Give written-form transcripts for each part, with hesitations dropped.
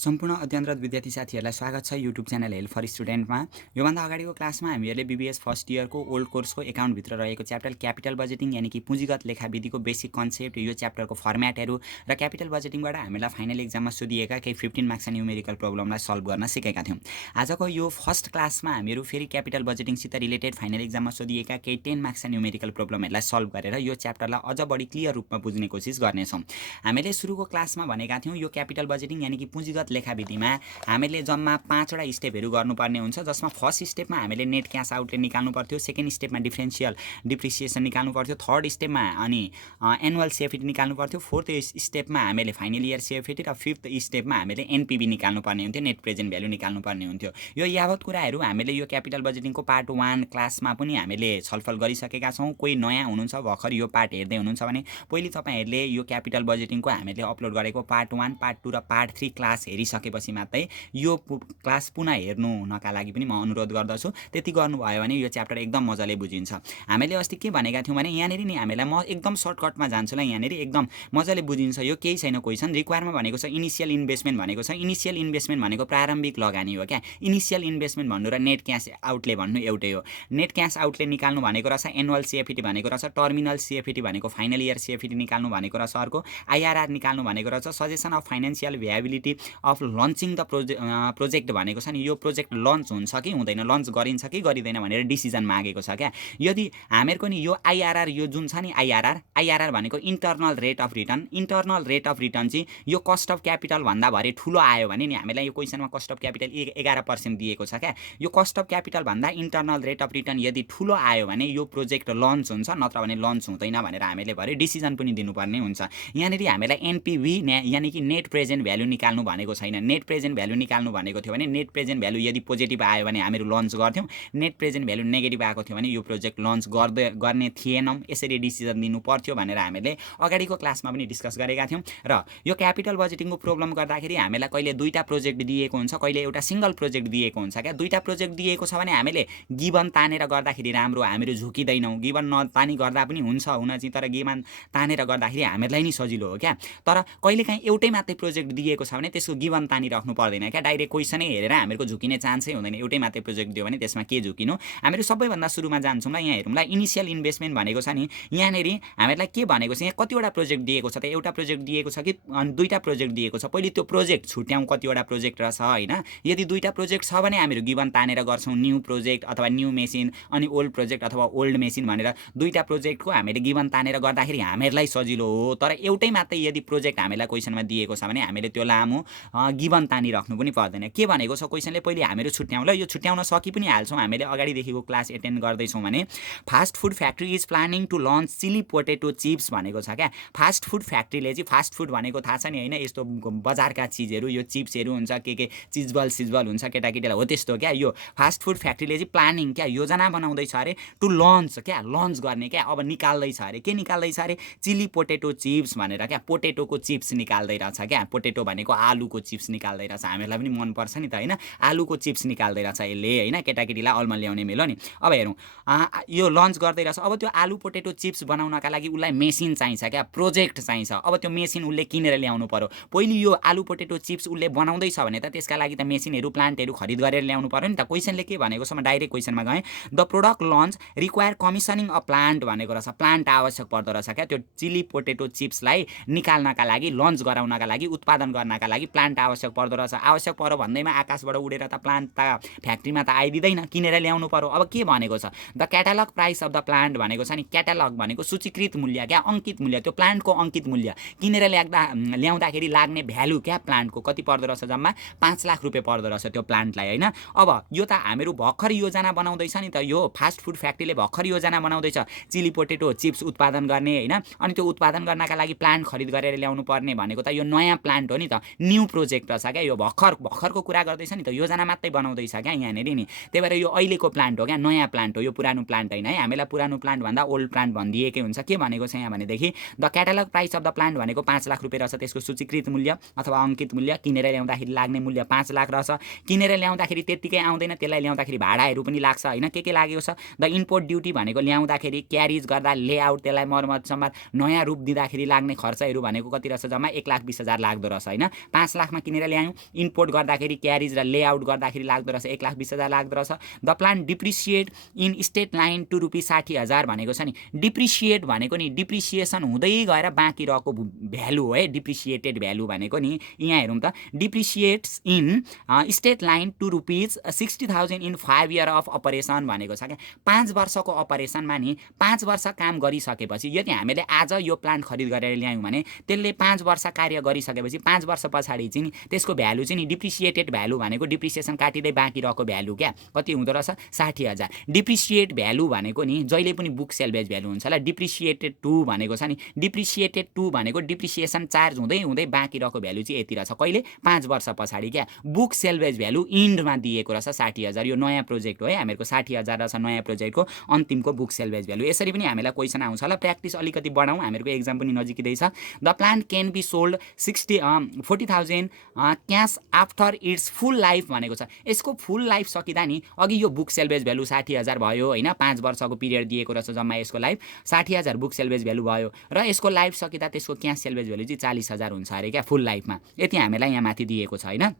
सम्पूर्ण अध्ययनरत विद्यार्थी साथीहरूलाई स्वागत छ युट्युब च्यानल हेल्प फर स्टुडेन्टमा। योभन्दा अगाडिको क्लासमा हामीहरूले बीबीएस फर्स्ट इयरको ओल्ड कोर्सको एकाउन्टभित्र रहेको च्याप्टर क्यापिटल बजेटिङ यानि कि पुँजीगत लेखाविधिको बेसिक कन्सेप्ट, यो च्याप्टरको फर्म्याटहरू र क्यापिटल बजेटिङबाट हामीलाई फाइनल एक्जाममा सोधिएका केही 15 मार्क्सका न्युमेरिकल प्रब्लमलाई सल्भ गर्न सिकेका थियौँ। आजको यो फर्स्ट क्लासमा हामीहरू फेरि क्यापिटल बजेटिङसित रिलेटेड फाइनल एक्जाममा सोधिएका केही 10 मार्क्सका न्युमेरिकल प्रब्लमहरूलाई सल्भ गरेर यो च्याप्टरलाई अझ बढी क्लियर रूपमा बुझ्ने कोसिस गर्नेछौँ। हामीले सुरुको क्लासमा भनेका थियौँ यो क्यापिटल बजेटिङ यानि कि पुँजीगत लेखाविधिमा हामीले जम्मा 5वटा स्टेपहरू गर्नुपर्ने हुन्छ, जसमा फर्स्ट स्टेपमा हामीले नेट क्यास आउटले निकाल्नु पर्थ्यो, सेकेन्ड स्टेपमा डिफरेन्सियल डिप्रिसिएसन निकाल्नु पर्थ्यो, थर्ड स्टेपमा अनि एनुअल सीएफएटी निकाल्नु पर्थ्यो, फोर्थ स्टेपमा हामीले फाइनल इयर सीएफएटी र फिफ्थ स्टेपमा हामीले एनपीबी निकाल्नु पर्ने हुन्थ्यो, नेट प्रेजेन्ट भ्यालु निकाल्नु पर्ने हुन्थ्यो। यो यावत कुराहरू हामीले यो क्यापिटल बजेटिङको पार्ट 1 क्लासमा पनि हामीले छलफल गरिसकेका छौँ। कोही नयाँ हुनुहुन्छ, भर्खर यो पार्ट हेर्दै हुनुहुन्छ भने पहिले तपाईँहरूले यो क्यापिटल बजेटिङको हामीले अपलोड गरेको पार्ट 1, पार्ट 2 र पार्ट 3 क्लास हेरिसकेपछि मात्रै यो क्लास पुनः हेर्नु हुनका लागि पनि म अनुरोध गर्दछु। त्यति गर्नुभयो भने यो च्याप्टर एकदम मजाले बुझिन्छ। हामीले अस्ति के भनेका थियौँ भने यहाँनिर नि हामीलाई म एकदम सर्टकटमा जान्छु ल, यहाँनिर एकदम मजाले बुझिन्छ। यो केही छैन, क्वेसन रिक्वायरमा भनेको छ इनिसियल इन्भेस्टमेन्ट भनेको छ। इनिसियल इन्भेस्टमेन्ट भनेको प्रारम्भिक लगानी हो क्या। इनिसियल इन्भेस्टमेन्ट भन्नु र नेट क्यास आउटले भन्नु एउटै हो। नेट क्यास आउटले निकाल्नु भनेको रहेछ एनुअल सीएफएटी भनेको रहेछ, टर्मिनल सीएफएटी भनेको फाइनल इयर सीएफएटी निकाल्नु भनेको रहेछ, अर्को आइआरआर निकाल्नु भनेको रहेछ, suggestion of financial viability of launching the project भनेको छ नि, यो प्रोजेक्ट लन्च हुन्छ कि हुँदैन, लन्च गरिन्छ कि गरिँदैन भनेर डिसिजन मागेको छ क्या। यदि हामीहरूको नि यो आइआरआर यो जुन छ नि आइआरआर भनेको internal rate of return, internal rate of return चाहिँ यो कस्ट अफ क्यापिटल भन्दा भरि ठुलो आयो भने नि हामीलाई यो क्वेसनमा कस्ट अफ क्यापिटल 11% दिएको छ क्या। यो कस्ट अफ क्यापिटल भन्दा इन्टरनल रेट अफ रिटर्न यदि ठुलो आयो भने यो प्रोजेक्ट लन्च हुन्छ, नत्र भने लन्च हुँदैन भनेर हामीले भरे डिसिजन पनि दिनुपर्ने हुन्छ। यहाँनिर हामीलाई एनपीभी यानि कि नेट प्रेजेन्ट भ्यालु निकाल्नु भनेको छैन। नेट प्रेजेन्ट भ्यालु निकाल्नु भनेको थियो भने नेट प्रेजेन्ट भ्यालु यदि पोजिटिभ आयो भने हामीहरू लन्च गर्थ्यौँ, नेट प्रेजेन्ट भ्यालु नेगेटिभ आएको थियो भने यो प्रोजेक्ट लन्च गर्ने थिएनौँ, यसरी डिसिजन दिनु पर्थ्यो भनेर हामीले अगाडिको क्लासमा पनि डिस्कस गरेका थियौँ। र यो क्यापिटल बजेटिङको प्रब्लम गर्दाखेरि हामीलाई कहिले दुईवटा प्रोजेक्ट दिएको हुन्छ, कहिले एउटा सिङ्गल प्रोजेक्ट दिएको हुन्छ क्या। दुईवटा प्रोजेक्ट दिएको छ भने हामीले गिभन तानेर गर्दाखेरि राम्रो, हामीहरू झुकिँदैनौँ। गिभन नतानी गर्दा पनि हुन्छ हुन चाहिँ, तर गिभन तानेर गर्दाखेरि हामीहरूलाई नि सजिलो हो क्या। तर कहिलेकाहीँ एउटै मात्रै प्रोजेक्ट दिएको छ भने त्यसको गिभन तानिराख्नु पर्दैन क्या। डाइरेक्ट क्वेसनै हेरेर हामीहरूको झुकिने चान्सै हुँदैन। एउटै मात्रै प्रोजेक्ट दियो भने त्यसमा के झुकिनु। हामीहरू सबैभन्दा सुरुमा जान्छौँ ल, यहाँ हेरौँ ल। इनिसियल इन्भेस्टमेन्ट भनेको छ नि, यहाँनिर हामीहरूलाई के भनेको छ, यहाँ कतिवटा प्रोजेक्ट दिएको छ त, एउटा प्रोजेक्ट दिएको छ कि दुईवटा प्रोजेक्ट दिएको छ। पहिले त्यो प्रोजेक्ट छुट्याउँ कतिवटा प्रोजेक्ट रहेछ होइन। यदि दुईवटा प्रोजेक्ट छ भने हामीहरू गिभन तानेर गर्छौँ, न्यू प्रोजेक्ट अथवा न्यू मेसिन, अनि ओल्ड प्रोजेक्ट अथवा ओल्ड मेसिन भनेर दुईवटा प्रोजेक्टको हामीले गिभन तानेर गर्दाखेरि हामीहरूलाई सजिलो हो। तर एउटै मात्रै यदि प्रोजेक्ट हामीलाई क्वेसनमा दिएको छ भने हामीले त्यो लामो गिभन तानिराख्नु पनि पर्दैन। के भनेको छ क्वेसनले, पहिले हामीहरू छुट्याउँ ल। यो छुट्याउन सकि पनि हाल्छौँ, हामीले अगाडिदेखिको क्लास एटेन्ड गर्दैछौँ भने। Fast food factory is planning to launch chilli potato chips भनेको छ क्या। फास्ट फुड फ्याक्ट्रीले चाहिँ, फास्ट फुड भनेको थाहा छ नि होइन, यस्तो बजारका चिजहरू, यो चिप्सहरू हुन्छ, के चिजबल हुन्छ केटाकेटीलाई हो त्यस्तो क्या। यो फास्ट फुड फ्याक्ट्रीले चाहिँ प्लानिङ क्या, योजना बनाउँदैछ अरे टु लन्च क्या, लन्च गर्ने क्या। अब निकाल्दैछ अरे, के निकाल्दैछ अरे, चिली पोटेटो चिप्स भनेर क्या। पोटेटोको चिप्स निकाल्दै रहेछ क्या। पोटेटो भनेको आलुको चिप्स निकाल्दै रहेछ। हामीहरूलाई पनि मनपर्छ नि त होइन, आलुको चिप्स निकाल्दै रहेछ यसले होइन, केटाकेटीलाई अलमा ल्याउने मेलो नि। अब हेरौँ, यो लन्च गर्दै रहेछ। अब त्यो आलु पोटेटो चिप्स बनाउनका लागि उसलाई मेसिन चाहिन्छ क्या, प्रोजेक्ट चाहिन्छ। अब त्यो मेसिन उसले किनेर ल्याउनु पर्यो। पहिले यो आलु पोटेटो चिप्स उसले बनाउँदैछ भने त त्यसका लागि त मेसिनहरू प्लान्टहरू खरिद गरेर ल्याउनु पर्यो नि त। क्वेसनले के भनेको छ, म डाइरेक्ट क्वेसनमा गएँ। The product launch require commissioning a plant भनेको रहेछ। प्लान्ट आवश्यक पर्दो रहेछ क्या। त्यो चिली पोटेटो चिप्सलाई निकाल्नका लागि, लन्च गराउनका लागि, उत्पादन गर्नका लागि प्लान्ट आवश्यक पर्दो रहेछ। आवश्यक पर्यो भन्दैमा आकाशबाट उडेर त प्लान्ट त फ्याक्ट्रीमा त आइदिँदैन, किनेर ल्याउनु पर्यो। अब के भनेको छ, the catalogue price of the plant भनेको छ नि। क्याटालग भनेको सूचीकृत मूल्य क्या, अङ्कित मूल्य, त्यो प्लान्टको अङ्कित मूल्य। किनेर ल्याउँदाखेरि लाग्ने भ्यालु क्या प्लान्टको कति पर्दो रहेछ, जम्मा 5 लाख रुपियाँ पर्दो रहेछ त्यो प्लान्टलाई होइन। अब यो त हामीहरू भर्खर योजना बनाउँदैछ नि त, यो फास्ट फुड फ्याक्ट्रीले भर्खर योजना बनाउँदैछ चिली पोटेटो चिप्स उत्पादन गर्ने होइन। अनि त्यो उत्पादन गर्नका लागि प्लान्ट खरिद गरेर ल्याउनु पर्ने भनेको त यो नयाँ प्लान्ट हो नि त, न्यू प्रोजेक्ट रहेछ क्या। यो भर्खरको कुरा गर्दैछ नि त, योजना मात्रै बनाउँदैछ क्या यहाँनिर नि। त्यही भएर यो अहिलेको प्लान्ट हो क्या, नयाँ प्लान्ट हो, यो पुरानो प्लान्ट होइन है। हामीलाई पुरानो प्लान्ट भन्दा ओल्ड प्लान्ट भनिदिएकै हुन्छ। के भनेको छ यहाँ भनेदेखि, the catalogue price of the plant भनेको 5 लाख रुपियाँ रहेछ, त्यसको सूचीकृत मूल्य अथवा अङ्कित मूल्य। किनेर ल्याउँदाखेरि लाग्ने मूल्य 5 लाख रहेछ। किनेर ल्याउँदाखेरि त्यत्तिकै आउँदैन, त्यसलाई ल्याउँदाखेरि भाडाहरू पनि लाग्छ होइन। के लागेको छ, द इम्पोर्ट ड्युटी भनेको ल्याउँदाखेरि, क्यारिज गर्दा, लेआउट, त्यसलाई मर्मत सम्भार, नयाँ रूप दिँदाखेरि लाग्ने खर्चहरू भनेको कति रहेछ, जम्मा 1,20,000 लाग्दो रहेछ होइन। 5 लाख लाखमा किनेर ल्यायौँ, इम्पोर्ट गर्दाखेरि क्यारेज र लेआउट गर्दाखेरि लाग्दो रहेछ 1,20,000 लाग्दो रहेछ। The plant depreciate in straight line to ₹60,000 भनेको छ नि। डिप्रिसिएट भनेको नि डिप्रिसिएसन हुँदै गएर बाँकी रहेको भ्यालु हो है, डिप्रिसिएटेड भ्यालु भनेको नि। यहाँ हेरौँ त, depreciates in straight line to ₹60,000 in 5 year of operation भनेको छ क्या। 5 वर्षको अपरेसनमा नि 5 वर्ष काम गरिसकेपछि यदि हामीले आज यो प्लान्ट खरिद गरेर ल्यायौँ भने त्यसले 5 वर्ष कार्य गरिसकेपछि 5 वर्ष पछाडि चाहिँ नि त्यसको भ्यालु चाहिँ नि डिप्रिसिएटेड भ्यालु भनेको डिप्रिसिएसन काटिँदै बाँकी रहेको भ्यालु क्या, कति हुँदो रहेछ 60,000। डिप्रिसिएट भ्यालु भनेको नि जहिले पनि बुक सेल्भेज भ्यालु हुन्छ ल। डिप्रिसिएटेड टु भनेको छ नि, डिप्रिसिएटेड टु भनेको डिप्रिसिएसन चार्ज हुँदै हुँदै बाँकी रहेको भ्यालु चाहिँ यति रहेछ, कहिले 5 वर्ष पछाडि क्या। बुक सेल्भेज भ्यालु इन्डमा दिएको रहेछ 60,000। यो नयाँ प्रोजेक्ट हो है, हामीहरूको 60,000 रहेछ नयाँ प्रोजेक्टको अन्तिमको बुक सेल्भेज भ्यालु। यसरी पनि हामीलाई क्वेसन आउँछ ल, प्र्याक्टिस अलिकति बढाउँ, हामीहरूको एक्जाम पनि नजिकै छ। The plant can be sold 40,000 cash after its full life भनेको छ। यसको फुल लाइफ सकिँदा नि अघि यो बुक सेल्भेज भ्यालु 60,000 भयो होइन, 5 वर्षको पिरियड दिएको रहेछ जम्मा यसको लाइफ, 60,000 बुक सेल्भेज भ्यालु भयो र यसको लाइफ सकिँदा त्यसको क्यास सेल्भेज भ्यालु चाहिँ 40,000 हुन्छ अरे क्या फुल लाइफमा। यति हामीलाई यहाँ माथि दिएको छ होइन।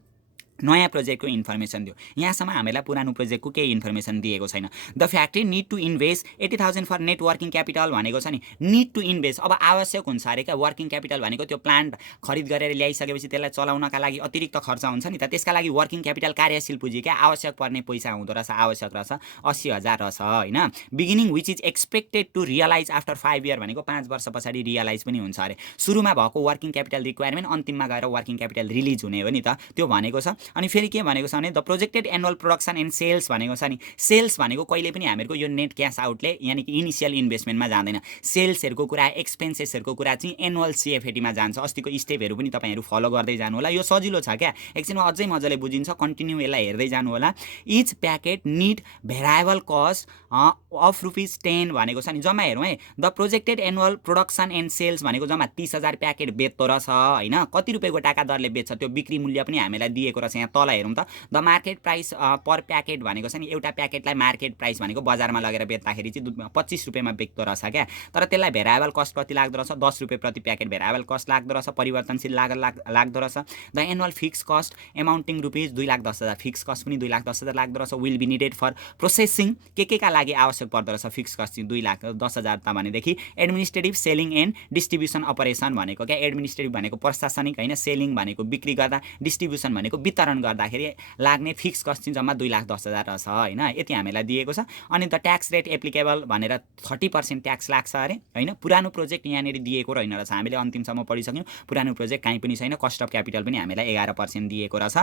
नयाँ प्रोजेक्टको इन्फर्मेसन दियो, यहाँसम्म हामीलाई पुरानो प्रोजेक्टको केही इन्फर्मेसन दिएको छैन। The factory need to invest 80,000 for net working capital भनेको छ नि। निड टु इन्भेस्ट अब आवश्यक हुन्छ अरे क्या। वर्किङ क्यापिटल भनेको त्यो प्लान्ट खरिद गरेर ल्याइसकेपछि त्यसलाई चलाउनका लागि अतिरिक्त खर्च हुन्छ नि त, त्यसका लागि वर्किङ क्यापिटल कार्यशील पुँजी क्या आवश्यक पर्ने पैसा हुँदो रहेछ, आवश्यक रहेछ 80,000 रहेछ होइन। Beginning which is expected to realise after 5 year भनेको 5 वर्ष पछाडि रियलाइज पनि हुन्छ अरे। सुरुमा भएको वर्किङ क्यापिटल रिक्वायरमेन्ट अन्तिममा गएर वर्किङ क्यापिटल रिलिज हुने हो नि त, त्यो भनेको छ। अनि फेरि के भनेको छ भने the projected annual production and sales भनेको छ नि। सेल्स भनेको कहिले पनि हामीहरूको यो नेट क्यास आउटले यानि कि इनिसियल इन्भेस्टमेन्टमा जाँदैन। सेल्सहरूको कुरा, एक्सपेन्सेसहरूको कुरा चाहिँ एनुअल सिएफएटीमा जान्छ। अस्तिको स्टेपहरू पनि तपाईँहरू फलो गर्दै जानु होला, यो सजिलो छ क्या, एकछिनमा अझै मजाले बुझिन्छ, कन्टिन्यू यसलाई हेर्दै जानु होला। Each packet need variable cost of ₹10 भनेको छ नि। जम्मा हेरौँ है, the projected annual production and sales भनेको जम्मा 30,000 प्याकेट बेच्दो रहेछ होइन। कति रुपियाँको टाका दरले बेच्छ त्यो बिक्री मूल्य पनि हामीलाई दिएको रहेछ। यहाँ तल हेरौँ त, the market price per packet भनेको छ नि। एउटा प्याकेटलाई मार्केट प्राइस भनेको बजारमा लगेर बेच्दाखेरि चाहिँ 25 रुपियाँमा बेच्दो रहेछ क्या। तर त्यसलाई भेराएबल कस्ट कति लाग्दो रहेछ, 10 रुपियाँ प्रति प्याकेट भेराएबल कस्ट लाग्दो रहेछ, परिवर्तनशील लाग्दो रहेछ। The annual fix cost amounting ₹2,10,000, fix cost पनि 2,10,000 लाग्दो रहेछ। Will be needed for processing, के का लागि आवश्यक पर्दो रहेछ फिक्स कस्ट चाहिँ 2,10,000 त भनेदेखि administrative selling and distribution operation भनेको क्या। एडमिनिस्ट्रेटिभ भनेको प्रशासनिक होइन, सेलिङ भनेको बिक्री गर्दा, डिस्ट्रिब्युसन भनेको वितरण गर्दाखेरि लाग्ने फिक्स कस्ट चाहिँ जम्मा 2,10,000 रहेछ होइन। यति हामीलाई दिएको छ। अनि द ट्याक्स रेट एप्लिकेबल भनेर 30% ट्याक्स लाग्छ अरे होइन। पुरानो प्रोजेक्ट यहाँनिर दिएको रहेन रहेछ, हामीले अन्तिमसम्म पढिसक्यौँ। पुरानो प्रोजेक्ट कहीँ पनि छैन। कस्ट अफ क्यापिटल पनि हामीलाई 11% दिएको रहेछ।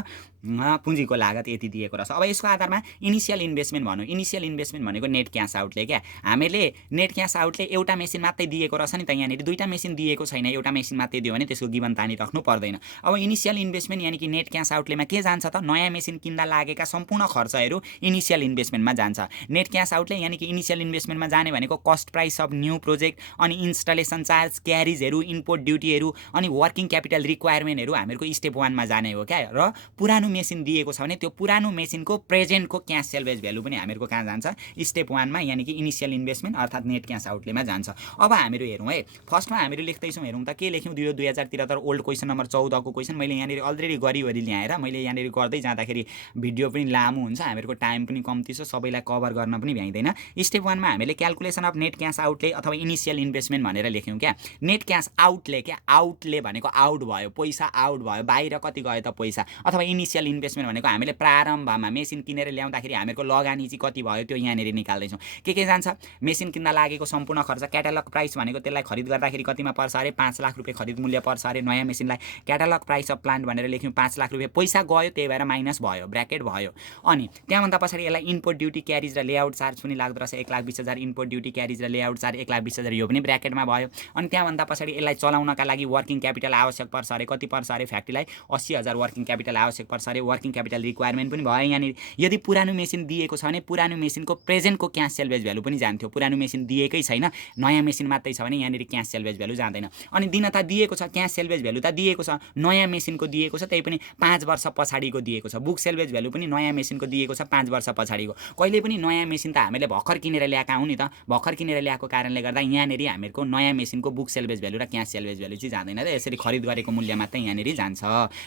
पुँजीको लागत यति दिएको रहेछ। अब यसको आधारमा इनिसियल इन्भेस्टमेन्ट भनौँ। इनिसियल इन्भेस्टमेन्ट भनेको नेट क्यास आउटले क्या। हामीले नेट क्यास आउटले एउटा मेसिन मात्रै दिएको रहेछ नि त, यहाँनिर दुईवटा मेसिन दिएको छैन, एउटा मेसिन मात्रै दियो भने त्यसको गिभन तानिराख्नु पर्दैन। अब इनिसियल इन्भेस्टमेन्ट यानि कि नेट क्यास आउटलेमा के जान्छ त, नयाँ मेसिन किन्दा लागेका सम्पूर्ण खर्चहरू इनिसियल इन्भेस्टमेन्टमा जान्छ। नेट क्यास आउटले यानि कि इनिसियल इन्भेस्टमेन्टमा जाने भनेको cost price of new project, अनि इन्स्टलेसन चार्ज, क्यारिजहरू, इम्पोर्ट ड्युटीहरू, अनि वर्किङ क्यापिटल रिक्वायरमेन्टहरू हामीहरूको स्टेप 1 मा जाने हो क्या। र पुरानो मेसिन दिएको छ भने त्यो पुरानो मेसिनको प्रेजेन्टको क्यास सेल्भेज भ्यालु पनि हामीहरूको कहाँ जान्छ, स्टेप 1 मा यानि कि इनिसियल इन्भेस्टमेन्ट अर्थात् नेट क्यास आउटलेमा जान्छ। अब हामीहरू हेरौँ है, फर्स्टमा हामीहरू लेख्दैछौँ, हेरौँ त के लेख्यौँ। 2073 ओल्ड क्वेसन नम्बर 14 को क्वेसन मैले यहाँनिर अलरेडी गरिवरी ल्याएर मैले यहाँनिर गर्दै जाँदाखेरि भिडियो पनि लामो हुन्छ, हामीहरूको टाइम पनि कम्ती छ, सबैलाई कभर गर्न पनि भ्याइँदैन। स्टेप 1 मा हामीले calculation of net cash outlay अथवा इनिसियल इन्भेस्टमेन्ट भनेर लेख्यौँ क्या। नेट क्यास आउटले क्या, आउटले भनेको आउट भयो, पैसा आउट भयो, बाहिर कति गयो त पैसा। अथवा इनिसियल इन्भेस्टमेन्ट भनेको हामीले प्रारम्भमा मेसिन किनेर ल्याउँदाखेरि हामीहरूको लगानी चाहिँ कति भयो त्यो यहाँनिर निकाल्दैछौँ। के जान्छ, मेसिन किन्दा लागेको सम्पूर्ण खर्च, क्याटालग प्राइस भनेको त्यसलाई खरिद गर्दाखेरि कतिमा पर्छ अरे 5 लाख रुपियाँ खरिद मूल्य पर्छ अरे नयाँ मेसिनलाई। क्याटालग प्राइस अफ प्लान्ट भनेर लेख्यौँ 5 लाख रुपियाँ, पैसा गयो त्यही भएर माइनस भयो, ब्र्याकेट भयो। अनि त्यहाँभन्दा पछाडि यसलाई इम्पोर्ट ड्युटी क्यारिज र लेआउट चार्ज पनि लाग्दो रहेछ 1,20,000, इम्पोर्ट ड्युटी क्यारिज र लेआउट चार्ज 1,20,000, यो पनि ब्र्याकेटमा भयो। अनि त्यहाँभन्दा पछाडि यसलाई चलाउनका लागि वर्किङ क्यापिटल आवश्यक पर्छ अरे, कति पर्छ अरे फ्याक्ट्रीलाई 80,000 वर्किङ क्यापिटल आवश्यक पर्छ अरे। वर्किङ क्यापिटल रिक्वायरमेन्ट पनि भयो यहाँनिर। यदि पुरानो मेसिन दिएको छ भने पुरानो मेसिनको प्रेजेन्टको क्यास सेल्भेज भ्यालु पनि जान्थ्यो। पुरानो मेसिन दिएकै छैन, नयाँ मेसिन मात्रै छ भने यहाँनिर क्यास सेल्भेज भ्यालु जाँदैन। अनि दिन त दिएको छ, क्यास सेल्भेज भ्यालु त दिएको छ, नयाँ मेसिनको दिएको छ, त्यही पनि 5 वर्ष पछाडिको दिएको छ। बुक सेल्भेज भ्यालु पनि नयाँ मेसिनको दिएको छ 5 वर्ष पछाडिको। कहिले पनि नयाँ मेसिन त हामीले भर्खर किनेर ल्याएका हौँ नि त, भर्खर किनेर ल्याएको कारणले गर्दा यहाँनिर हामीहरूको नयाँ मेसिनको बुक सेल्भेज भ्यालु र क्यास सेल्भेज भ्यालु चाहिँ जाँदैन। यसरी खरिद गरेको मूल्य मात्रै यहाँनिर जान्छ।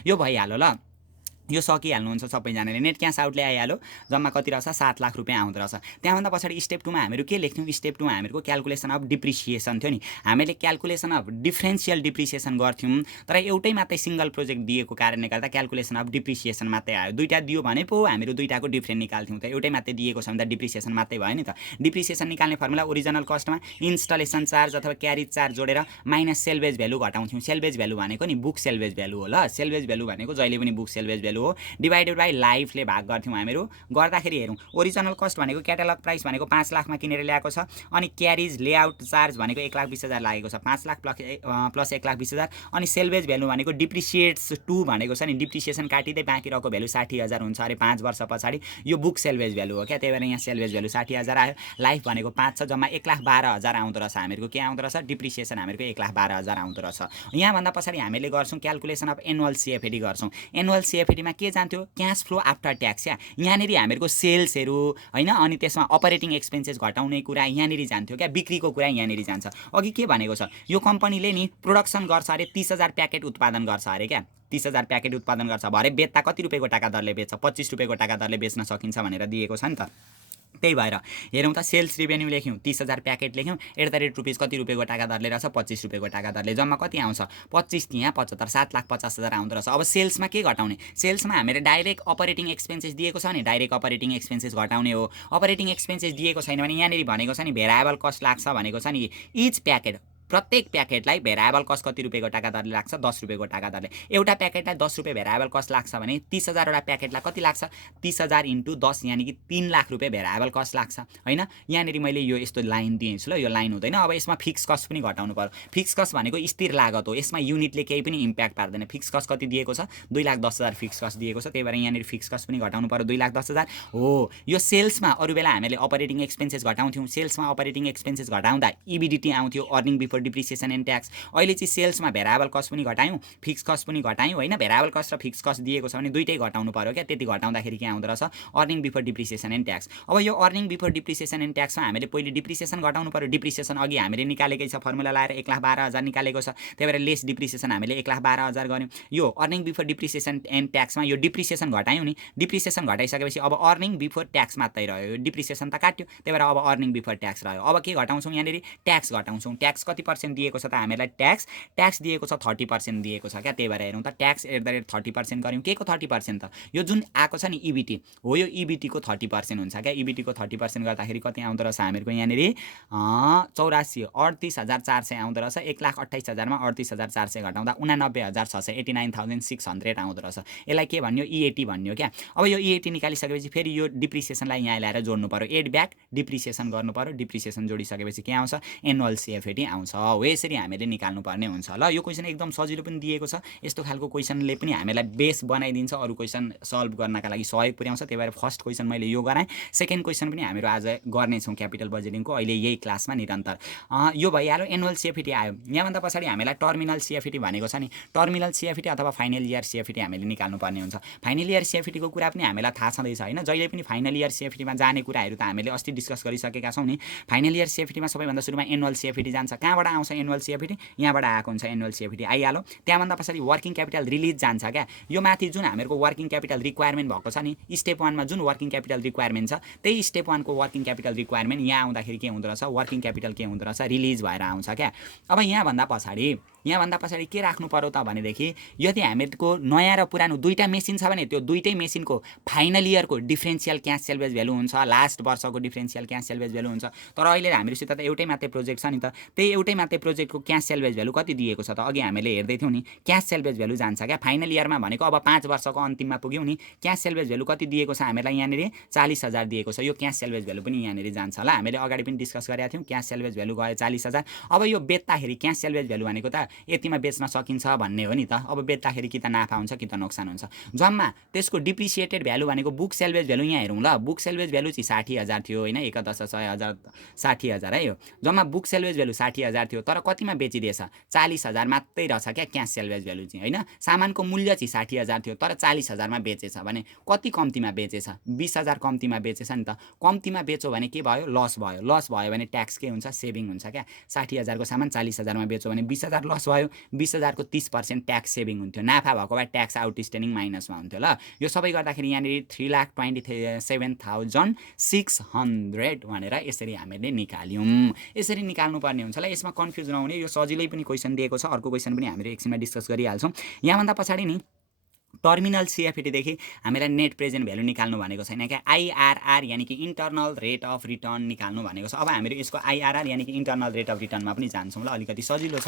यो भइहाल्यो ल, यो सकिहाल्नुहुन्छ सबैजनाले। नेट क्यास आउटले आइहाल्यो, जम्मा कति रहेछ 7 लाख रुपियाँ आउँदो रहेछ। त्यहाँभन्दा पछाडि स्टेप 2 मा हामीहरू के लेख्थ्यौँ? स्टेप 2 मा हामीहरूको क्यालकुलेसन अफ डिप्रिसिएसन थियो नि। हामीले क्यालकुलेसन अफ डिफ्रेन्सियल डिप्रिसिएसन गर्थ्यौँ, तर एउटै मात्रै सिंगल प्रोजेक्ट दिएको कारणले गर्दा क्यालकुलेसन अफ डिप्रिसिएसन मात्रै आयो। दुईटा दियो भने पो हामीहरू दुईटाको डिफ्रेन्ट निकाल्थ्यौँ त, एउटै मात्रै दिएको छ भने त डिप्रिसिएसन मात्रै भयो नि त। डिप्रिसिएसन निकाल्ने फर्मुला ओरिजिनल कस्टमा इन्स्टलेसन चार्ज अथवा क्यारेज चार्ज जोडेर माइनस सेल्भेज भ्यालु घटाउँथ्यौँ। सेल्भेज भ्यालु भनेको नि बुक सेल्भेज भ्यालु हो ल, सेल्भेज भ्यालु भनेको जहिले पनि बुक सेल्भेज भ्यालु हो। डिभाइडेड बाई लाइफले भाग गर्थ्यौँ हामीहरू। गर्दाखेरि हेरौँ, ओरिजिनल कस्ट भनेको क्याटालग प्राइस भनेको 5 लाखमा किनेर ल्याएको छ, अनि क्यारेज लेआउट चार्ज भनेको 1,20,000 लागेको छ। 5 लाख प्लस 1,20,000, अनि सेल्भेज भ्यालु भनेको डिप्रिसिएट्स 2 भनेको छ नि, डिप्रिसिएसन काटिँदै बाँकी रहेको भ्यालु 60,000 हुन्छ अरे 5 वर्ष पछाडि। यो बुक सेल्भेज भ्यालु हो क्या, त्यही भएर यहाँ सेल्भेज भ्यालु 60,000 आयो। लाइफ भनेको 5 छ, जम्मा 1,12,000 आउँदो रहेछ हामीहरूको। के आउँदो रहेछ? डिप्रिसिएसन हामीहरूको 1,12,000 आउँदो रहेछ। यहाँभन्दा पछाडि हामीले गर्छौँ क्यालकुलेसन अफ एनुअल सिएफएडी गर्छौँ। एनुअल सिएफएडीमा के जान्थ्यो? Cash flow after tax. या यहाँनिर हामीहरूको सेल्सहरू होइन, अनि त्यसमा अपरेटिङ एक्सपेन्सेस घटाउने कुरा यहाँनिर जान्थ्यो क्या, बिक्रीको कुरा यहाँनिर जान्छ। अघि के भनेको छ? यो कम्पनीले नि प्रोडक्सन गर्छ अरे 30,000 प्याकेट उत्पादन गर्छ अरे क्या, 30,000 प्याकेट उत्पादन गर्छ। भरे बेच्दा कति रुपियाँको टाका दरले बेच्छ? 25 रुपियाँको टाका दरले बेच्न सकिन्छ भनेर दिएको छ नि त। त्यही भएर हेरौँ त, सेल्स रेभेन्यू लेख्यौँ 30,000 प्याकेट लेख्यौँ, @ कति रुपियाँको टाका दरले रहेछ? 25 रुपियाँको टाका दरले। जम्मा कति आउँछ? 25 यहाँ 75, 7,50,000 आउँदो रहेछ। अब सेल्समा के घटाउने? सेल्समा हामीले डाइरेक्ट अपरेटिङ एक्सपेन्सेस दिएको छ नि, डाइरेक्ट अपरेटिङ एक्सपेन्सेस घटाउने हो। अपरेटिङ एक्सपेन्सेस दिएको छैन भने यहाँनिर भनेको छ नि भेरिएबल कस्ट लाग्छ भनेको छ नि। इच प्याकेट, प्रत्येक प्याकेटलाई भेरिएबल कस्ट कति रुपियाँको टाका दरले लाग्छ? 10 रुपियाँको टाका दरले। एउटा प्याकेटलाई 10 रुपियाँ भेरिएबल कस्ट लाग्छ भने 30,000 वटा प्याकेटलाई कति लाग्छ? 30,000 × 10 यानि कि 3 लाख रुपियाँ भेरिएबल कस्ट लाग्छ होइन। यहाँनिर मैले यो यस्तो लाइन दिएछु ल, यो लाइन हुँदैन। अब यसमा फिक्स कस्ट पनि घटाउनु पर्यो। फिक्स कस्ट भनेको स्थिर लागत हो, यसमा युनिटले केही पनि इम्प्याक्ट पार्दैन। फिक्स कस्ट कति दिएको छ? 2,10,000 फिक्स कस्ट दिएको छ, त्यही भएर यहाँनिर फिक्स कस्ट पनि घटाउनु पर्यो 2,10,000 हो। यो सेल्समा अरू बेला हामीले अपरेटिङ एक्सपेन्सेस घटाउँथ्यौँ, सेल्समा अपरेटिङ एक्सपेन्सेस घटाउँदा इबिडिटी आउँथ्यो, earning before depreciation and tax. अहिले चाहिँ सेल्समा भेरिएबल कस्ट पनि घटायौँ, फिक्स कस्ट पनि घटायौँ होइन। भेरिएबल कस्ट र फिक्स कस्ट दिएको छ भने दुइटै घटाउनु पर्यो क्या, त्यति घटाउँदाखेरि के आउँदो रहेछ? Earning before depreciation and tax. अब यो अर्निङ बिफोर डिप्रिसिएसन एन्ड ट्याक्समा हामीले पहिले डिप्रिसिएसन घटाउनु पर्यो। डिप्रिसिएसन अघि हामीले निकालेकै छ, फर्मुला लाएर 1,12,000 निकालेको छ, त्यही भएर लेस डिप्रिसिएसन हामीले 1,12,000 गऱ्यौँ। यो अर्निङ बिफोर डिप्रिसिएसन एन्ड ट्याक्समा यो डिप्रिसिएसन घटायौँ नि, डिप्रिसिएसन घटाइसकेपछि अब अर्निङ बिफोर ट्याक्स मात्रै रह्यो। यो डिप्रिसिएसन त काट्यो, त्यही भएर अब अर्निङ बिफोर ट्याक्स रह्यो। अब के घटाउँछौँ? यहाँनिर ट्याक्स घटाउँछौँ। ट्याक्स कति % दिएको छ त हामीलाई? ट्याक्स दिएको छ 30% दिएको छ क्या, त्यही भएर हेरौँ त, ट्याक्स @ 30% गऱ्यौँ। के को 30% त? यो जुन आएको छ नि इबिटी हो, यो इबिटीको 30% हुन्छ क्या। इबिटीको 30% गर्दाखेरि कति आउँदो रहेछ हामीहरूको? यहाँनिर 84 38,400 आउँदो रहेछ। 1,28,000 मा 38,400 घटाउँदा 89,600 89,600 आउँदो रहेछ। यसलाई के भन्यो? इएटी भन्यो क्या। अब यो इएटी निकालिसकेपछि फेरि यो डिप्रिसिएसनलाई यहाँ ल्याएर जोड्नु पर्यो, एड ब्याक डिप्रिसिएसन गर्नु पर्यो। डिप्रिसिएसन जोडिसकेपछि के आउँछ? एनुअल सिएफएडी आउँछ हो। यसरी हामीले निकाल्नु पर्ने हुन्छ ल। यो क्वेसन एकदम सजिलो पनि दिएको छ, यस्तो खालको क्वेसनले पनि हामीलाई बेस बनाइदिन्छ, अरू क्वेसन सल्भ गर्नका लागि सहयोग पुर्याउँछ। त्यही भएर फर्स्ट क्वेसन मैले यो गराएँ, सेकेन्ड क्वेसन पनि हामीहरू आज गर्नेछौँ क्यापिटल बजेटिङको अहिले यही क्लासमा निरन्तर। यो भइहाल्यो, एनुअल सिएफएडी आयो। यहाँभन्दा पछाडि हामीलाई टर्मिनल सिएफएडी भनेको छ नि, टर्मिनल सिएफएडी अथवा फाइनल इयर सिएफएडी हामीले निकाल्नु पर्ने हुन्छ। फाइनल इयर सिएफएडीको कुरा पनि हामीलाई थाहा छँदैछ होइन। जहिले पनि फाइनल इयर सिएफएडीमा जाने कुराहरू त हामीले अस्ति डिस्कस गरिसकेका छौँ नि। फाइनल इयर सिएफएडीमा सबैभन्दा सुरुमा एनुअल सिएफएडी जान्छ। कहाँबाट आउँछ एनुअल सिएफएडी? यहाँबाट आएको हुन्छ एनुअल सिएफएडी, आइहाल्यो। त्यहाँभन्दा पछाडि वर्किङ क्यापिटल रिलिज जान्छ क्या। यो माथि जुन हामीहरूको वर्किङ क्यापिटल रिक्वायरमेन्ट भएको छ नि, स्टेप 1 मा जुन वर्किङ क्यापिटल रिक्वायरमेन्ट छ, त्यही स्टेप 1 को वर्किङ क्यापिटल रिक्वायरमेन्ट यहाँ आउँदाखेरि के हुँदो रहेछ? वर्किङ क्यापिटल के हुँदो रहेछ? रिलिज भएर आउँछ क्या। अब यहाँभन्दा पछाडि के राख्नु पर्यो त भनेदेखि, यदि हामीहरूको नयाँ र पुरानो दुईटा मेसिन छ भने त्यो दुईटै मेसिनको फाइनल इयरको डिफ्रेन्सियल क्यास सेल्भेज भ्यालु हुन्छ, लास्ट वर्षको डिफ्रेन्सियल क्यास सेल्भेज भ्यालु हुन्छ। तर अहिले हामीहरूसित त एउटै मात्रै प्रोजेक्ट छ नि त, त्यही एउटै मात्रै प्रोजेक्टको क्यास सेल्भेज भ्यालु कति दिएको छ त अघि हामीले हेर्दै थियौँ नि क्यास सेल्भेज भ्यालु जान्छ क्या फाइनल इयरमा भनेको अब 5 वर्षको अन्तिममा पुग्यौँ नि क्यास सेल्भेज भ्यालु कति दिएको छ हामीलाई यहाँनिर 40,000 दिएको छ यो क्यास सेल्भेज भ्यालु पनि यहाँनिर जान्छ होला हामीले अगाडि पनि डिस्कस गरेका थियौँ क्यास सेल्भेज भ्यालु गयो 40,000 अब यो बेच्दाखेरि क्यास सेल्भेज भ्यालु भनेको त यतिमा बेच्न सकिन्छ भन्ने हो नि त अब बेच्दाखेरि कि त नाफा हुन्छ कि त नोक्सान हुन्छ जम्मा त्यसको डिप्रिसिएटेड भ्यालु भनेको बुक सेल्भेज भ्यालु यहाँ हेरौँ ल बुक सेल्भेज भ्यालु चाहिँ 60,000 थियो होइन 1,10,100,000 60,000 है यो जम्मा बुक सेल्भेज भ्यालु 60,000 थियो तर कतिमा बेचिदिएछ 40,000 मात्रै रहेछ क्या क्यास सेल्भेज भ्यालु चाहिँ होइन सामानको मूल्य चाहिँ 60,000 थियो तर 40,000 मा बेचेछ भने कति कम्तीमा बेचेछ 20,000 कम्तीमा बेचेछ नि त कम्तीमा बेच्यो भने के भयो लस भयो भने ट्याक्स के हुन्छ सेभिङ हुन्छ क्या 60,000 को सामान 40,000 मा बेच्यो भने 20,000 लस भयो 20,000 को 30% ट्याक्स सेभिङ हुन्थ्यो नाफा भएको भए ट्याक्स आउटस्ट्यान्डिङ माइनसमा हुन्थ्यो ल यो सबै गर्दाखेरि यहाँनिर 3,27,600 भनेर यसरी हामीले निकाल्यौँ यसरी निकाल्नु पर्ने हुन्छ ल यसमा कन्फ्युज नहुने यो सजिलै पनि क्वेसन दिएको छ अर्को क्वेसन पनि हामीले एकछिनमा डिस्कस गरिहाल्छौँ यहाँभन्दा पछाडि नि टर्मिनल सिएफएटीदेखि हामीलाई नेट प्रेजेन्ट भ्यालु निकाल्नु भनेको छैन क्या आइआरआर यानि कि इन्टरनल रेट अफ रिटर्न निकाल्नु भनेको छ अब हामीहरू यसको आइआरआर यानि कि इन्टरनल रेट अफ रिटर्नमा पनि जान्छौँ ल अलिकति सजिलो छ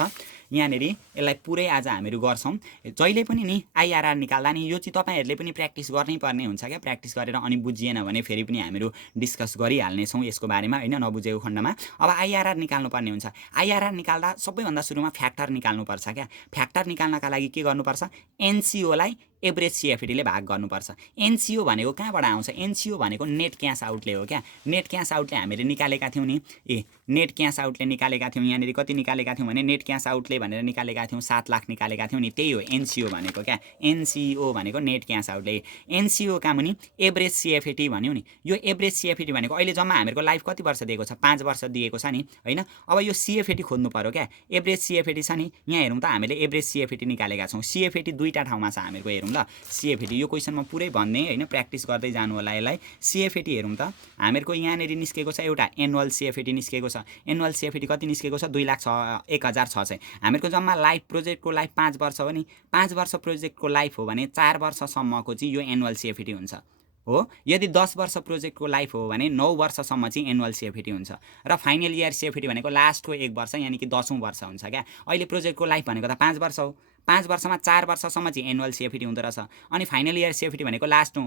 यहाँनिर यसलाई पुरै आज हामीहरू गर्छौँ जहिले पनि नि आइआरआर निकाल्दा नि यो चाहिँ तपाईँहरूले पनि प्र्याक्टिस गर्नै पर्ने हुन्छ क्या प्र्याक्टिस गरेर अनि बुझिएन भने फेरि पनि हामीहरू डिस्कस गरिहाल्नेछौँ यसको बारेमा होइन नबुझेको खण्डमा अब आइआरआर निकाल्नु पर्ने हुन्छ आइआरआर निकाल्दा सबैभन्दा सुरुमा फ्याक्टर निकाल्नुपर्छ क्या फ्याक्टर निकाल्नका लागि के गर्नुपर्छ एनसिओलाई एभरेज सिएफएटीले भाग गर्नुपर्छ एनसिओ भनेको कहाँबाट आउँछ एनसिओ भनेको नेट क्यास आउटले हो क्या नेट क्यास आउटले हामीले निकालेका थियौँ नि नेट क्यास आउटले निकालेका थियौँ यहाँनिर कति निकालेका थियौँ भने नेट क्यास आउटले भनेर निकालेका थियौँ 7 लाख निकालेका थियौँ नि त्यही हो एनसिओ भनेको क्या एनसिओ भनेको नेट क्यास आउटले एनसिओ कहाँ मुनि एभरेज सिएफएटी भन्यौँ नि यो एभरेज सिएफएटी भनेको अहिले जम्मा हामीहरूको लाइफ कति वर्ष दिएको छ 5 वर्ष दिएको छ नि होइन अब यो सिएफएटी खोज्नु पर्यो क्या एभरेज सिएफएटी छ नि यहाँ हेरौँ त हामीले एभरेज सिएफएटी निकालेका छौँ सिएफएटी दुईटा ठाउँमा छ हामीहरूको हेरौँ ल सिएफएटी यो क्वेसनमा पुरै भन्ने होइन प्र्याक्टिस गर्दै जानु होला यसलाई सिएफएटी हेरौँ त हामीहरूको यहाँनिर निस्केको छ एउटा एनुअल सिएफएटी निस्केको छ एनुअल सिएफएटी कति निस्केको छ 2,01,600 हामीहरूको जम्मा लाइफ प्रोजेक्टको लाइफ 5 वर्ष हो नि 5 वर्ष प्रोजेक्टको लाइफ हो भने 4 वर्षसम्मको चाहिँ यो एनुअल सिएफएटी हुन्छ हो यदि 10 वर्ष प्रोजेक्टको लाइफ हो भने 9 वर्षसम्म चाहिँ एनुअल सिएफएटी हुन्छ र फाइनल इयर सिएफएटी भनेको लास्टको 1 वर्ष यानि कि 10औं वर्ष हुन्छ क्या अहिले प्रोजेक्टको लाइफ भनेको त 5 वर्ष हो 5 वर्षमा 4 वर्षसम्म चाहिँ एनुअल सिएफएटी हुँदो रहेछ अनि फाइनल इयर सिएफएटी भनेको लास्ट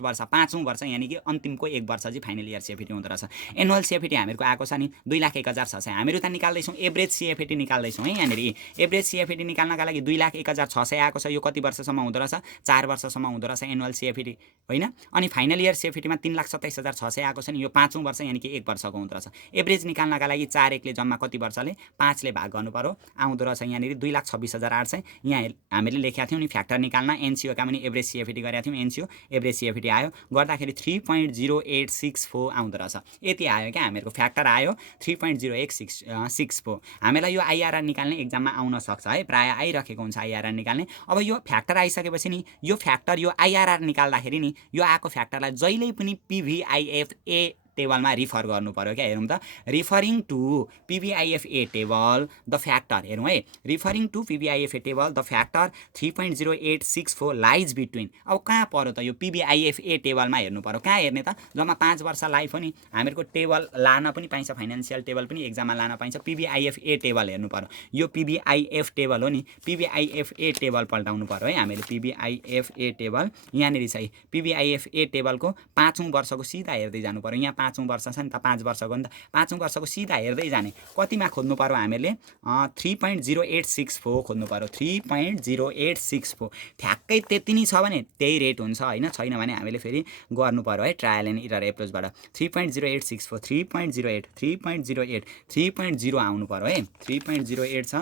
वर्ष 5औं वर्ष यानि कि अन्तिमको 1 वर्ष चाहिँ फाइनल इयर सिएफएटी हुँदो रहेछ एनुअल सिएफएटी हामीहरूको आएको छ नि 2,01,600 हामीहरू त निकाल्दैछौँ एभरेज सिएफएटी निकाल्दैछौँ है यहाँनिर एभरेज सिएफएटी निकाल्नका लागि 2,01,600 आएको छ यो कति वर्षसम्म हुँदो रहेछ 4 वर्षसम्म हुँदो रहेछ एनुअल सिएफएटी होइन अनि फाइनल इयर सिएफएटीमा 3,27,600 आएको छ नि यो 5औं वर्ष यानि कि 1 वर्षको हुँदो रहेछ एभरेज निकाल्नका लागि 4 1ले जम्मा कति वर्षले 5 ले भाग गर्नु पर्यो आउँदो रहेछ यहाँनिर 2,26,800 यहाँ हामीले लेखेका थियौँ नि फ्याक्टर निकाल्न एनसिओ का पनि एभरेज सिएफएटी गरेका थियौँ एनसिओ एभरेज सिएफएटी आयो गर्दाखेरि 3.0864 आउँदो रहेछ यति आयो क्या हामीहरूको फ्याक्टर आयो 3.0864 हामीलाई यो आइआरआर निकाल्ने एक्जाममा आउन सक्छ है प्राय आइरहेको हुन्छ आइआरआर निकाल्ने अब यो फ्याक्टर आइसकेपछि नि यो फ्याक्टर यो आइआरआर निकाल्दाखेरि नि यो आएको फ्याक्टरलाई जहिल्यै पनि पिभिआइएफए टेबलमा रिफर गर्नु पर्यो क्या हेरौँ त referring to PVIFA table the factor हेरौँ है referring to PVIFA table the factor 3.0864 lies between अब कहाँ पर्यो त यो पिभिआइएफए टेबलमा हेर्नु पर्यो कहाँ हेर्ने त जम्मा 5 वर्ष लाइफ हो नि हामीहरूको टेबल लान पनि पाइन्छ फाइनेन्सियल टेबल पनि एक्जाममा लान पाइन्छ पिभिआइएफए टेबल हेर्नु पर्यो यो पिभिआइएफ टेबल हो नि पिभिआइएफए टेबल पल्टाउनु पर्यो है हामीले पिभिआइएफए टेबल यहाँनिर चाहिँ पिभिआइएफए टेबलको 5औं वर्षको सिधा हेर्दै जानु पर्यो यहाँ 5औं वर्ष छ नि त 5 वर्षको नि त 5औं वर्षको सिधा हेर्दै जाने कतिमा खोज्नु पर्यो हामीले 3.0864 खोज्नु पर्यो 3.0864 ठ्याक्कै त्यति नै छ भने त्यही रेट हुन्छ होइन छैन भने हामीले फेरि गर्नु पर्यो है ट्रायल एन्ड इरर एप्रोचबाट 3.0864 3.08 3.0 आउनु पर्यो है 3.08 छ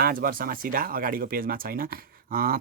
5 वर्षमा सिधा अगाडिको पेजमा छैन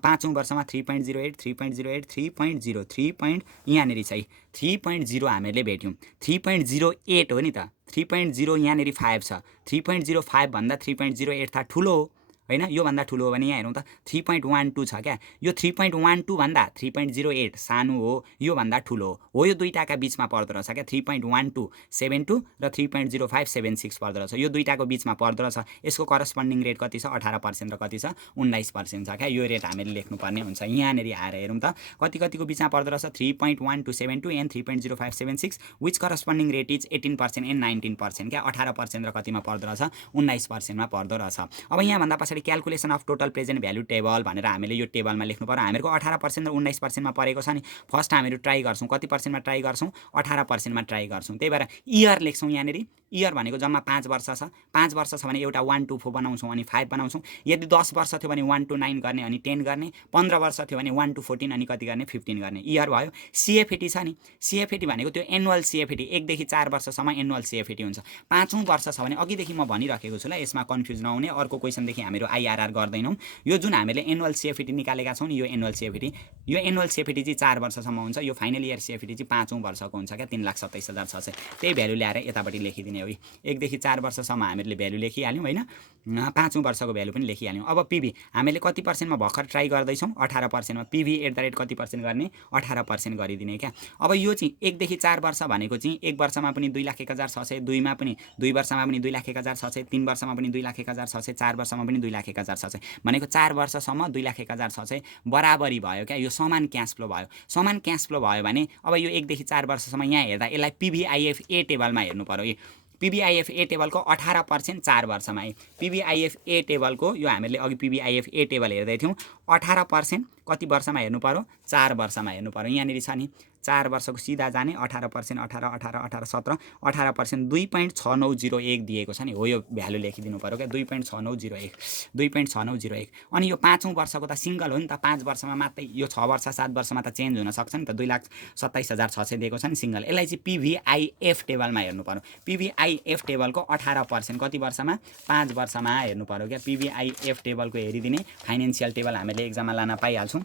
5औं वर्षमा 3.08 3.08 3.0 3. यहाँनिर चाहिँ 3.0 हामीहरूले भेट्यौँ 3.08 हो नि त 3.0 यहाँनिर 5 छ 3.05 भन्दा 3.08 था ठुलो हो होइन, योभन्दा ठुलो हो भने यहाँ हेरौँ त 3.12 छ क्या, यो 3.12 भन्दा 3.08 सानो हो, योभन्दा ठुलो हो, यो दुईटाका बिचमा पर्दो रहेछ क्या, 3.1272 र 3.0576 पर्दो रहेछ, यो दुईटाको बिचमा पर्दो रहेछ। यसको करस्पन्डिङ रेट कति छ 18% र कति छ 19% छ क्या, यो रेट हामीले लेख्नुपर्ने हुन्छ। यहाँनिर आएर हेरौँ त कतिको बिचमा पर्दो रहेछ 3.1272 and 3.0576 which corresponding rate is 18% and 19% क्या, 18% र कतिमा पर्दो रहेछ 19%मा पर्दो रहेछ। अब यहाँभन्दा पछाडि calculation of total present value table भनेर हामीले यो टेबलमा लेख्नु पर्यो। हामीहरूको 18% र 19%मा परेको छ नि, फर्स्ट हामीहरू ट्राई गर्छौँ कति पर्सेन्टमा ट्राई गर्छौँ 18%मा ट्राई गर्छौँ, त्यही भएर इयर लेख्छौँ। यहाँनिर इयर भनेको जम्मा 5 वर्ष छ, 5 वर्ष छ भने एउटा 1 to 4 बनाउँछौँ अनि 5 बनाउँछौँ। यदि 10 वर्ष थियो भने 1 to 9 गर्ने अनि 10 गर्ने, 15 वर्ष थियो भने 1 to 14 अनि कति गर्ने 15 गर्ने, इयर भयो। सिएफएटी छ नि, सिएफएटी भनेको त्यो एनुअल सिएफएटी, 1 देखि 4 वर्षसम्म एनुअल सिएफएटी हुन्छ। 5औं वर्ष छ भने अघिदेखि म भनिराखेको छु ल, यसमा कन्फ्युज नहुने, अर्को क्वेसनदेखि हामीहरू आइआरआर गर्दैनौँ। यो जुन हामीले एनुअल सिएफएटी निकालेका छौँ नि, यो एनुअल सिएफएटी, यो एनुअल सिएफएटी चाहिँ 4 वर्षसम्म हुन्छ, यो फाइनल इयर सिएफएटी चाहिँ 5औं वर्षको हुन्छ क्या, 3,27,600। त्यही भ्यालु ल्याएर यतापट्टि लेखिदिने हो। 1 देखि 4 वर्षसम्म हामीले भ्यालु लेखिहाल्यौँ होइन, 5औं वर्षको भ्यालु पनि लेखिहाल्यौँ। अब पिभी हामीले कति पर्सेन्टमा भर्खर ट्राई गर्दैछौँ 18%मा, पिभी एट द रेट कति पर्सेन्ट गर्ने 18% गरिदिने क्या। अब यो चाहिँ 1 देखि 4 वर्ष भनेको चाहिँ 1 वर्षमा पनि 2,01,600, 2मा पनि 2 वर्षमा पनि 2,01,600, 3 वर्षमा पनि 2,01,600, 4 वर्षमा पनि 2,01,600 भनेको 4 वर्षसम्म 2,01,600 बराबरी भयो क्या, यो समान क्यास फ्लो भयो। समान क्यास फ्लो भयो भने अब यो 1 देखि 4 वर्षसम्म यहाँ हेर्दा यसलाई पिभिआइएफए टेबलमा हेर्नु पर्यो। पिभिआइएफए टेबलको 18% 4 वर्षमा है, पिभिआइएफए टेबलको यो हामीले अघि पिभिआइएफए टेबल हेर्दै थियौँ, 18% कति वर्षमा हेर्नु पर्यो 4 वर्षमा हेर्नु पर्यो। यहाँनिर छ नि 4 वर्षको सिधा जाने 18%, 18, 18, 18, 17, 18% 2.6901 दिएको छ नि, हो यो भ्यालु लेखिदिनु पर्यो क्या, 2.6901, 2.6901। अनि यो 5औं वर्षको त सिङ्गल हो नि त, 5 वर्षमा मात्रै, यो 6 वर्ष 7 वर्षमा त चेन्ज हुनसक्छ नि त, 2,27,600 दिएको छ नि सिङ्गल। यसलाई चाहिँ पिभिआइएफ टेबलमा हेर्नु पर्यो। पिभिआइएफ टेबलको 18% कति वर्षमा 5 वर्षमा हेर्नु पर्यो क्या। पिभिआइएफ टेबलको हेरिदिने, फाइनेन्सियल टेबल हामीले एक्जाममा लान पाइहाल्छौँ।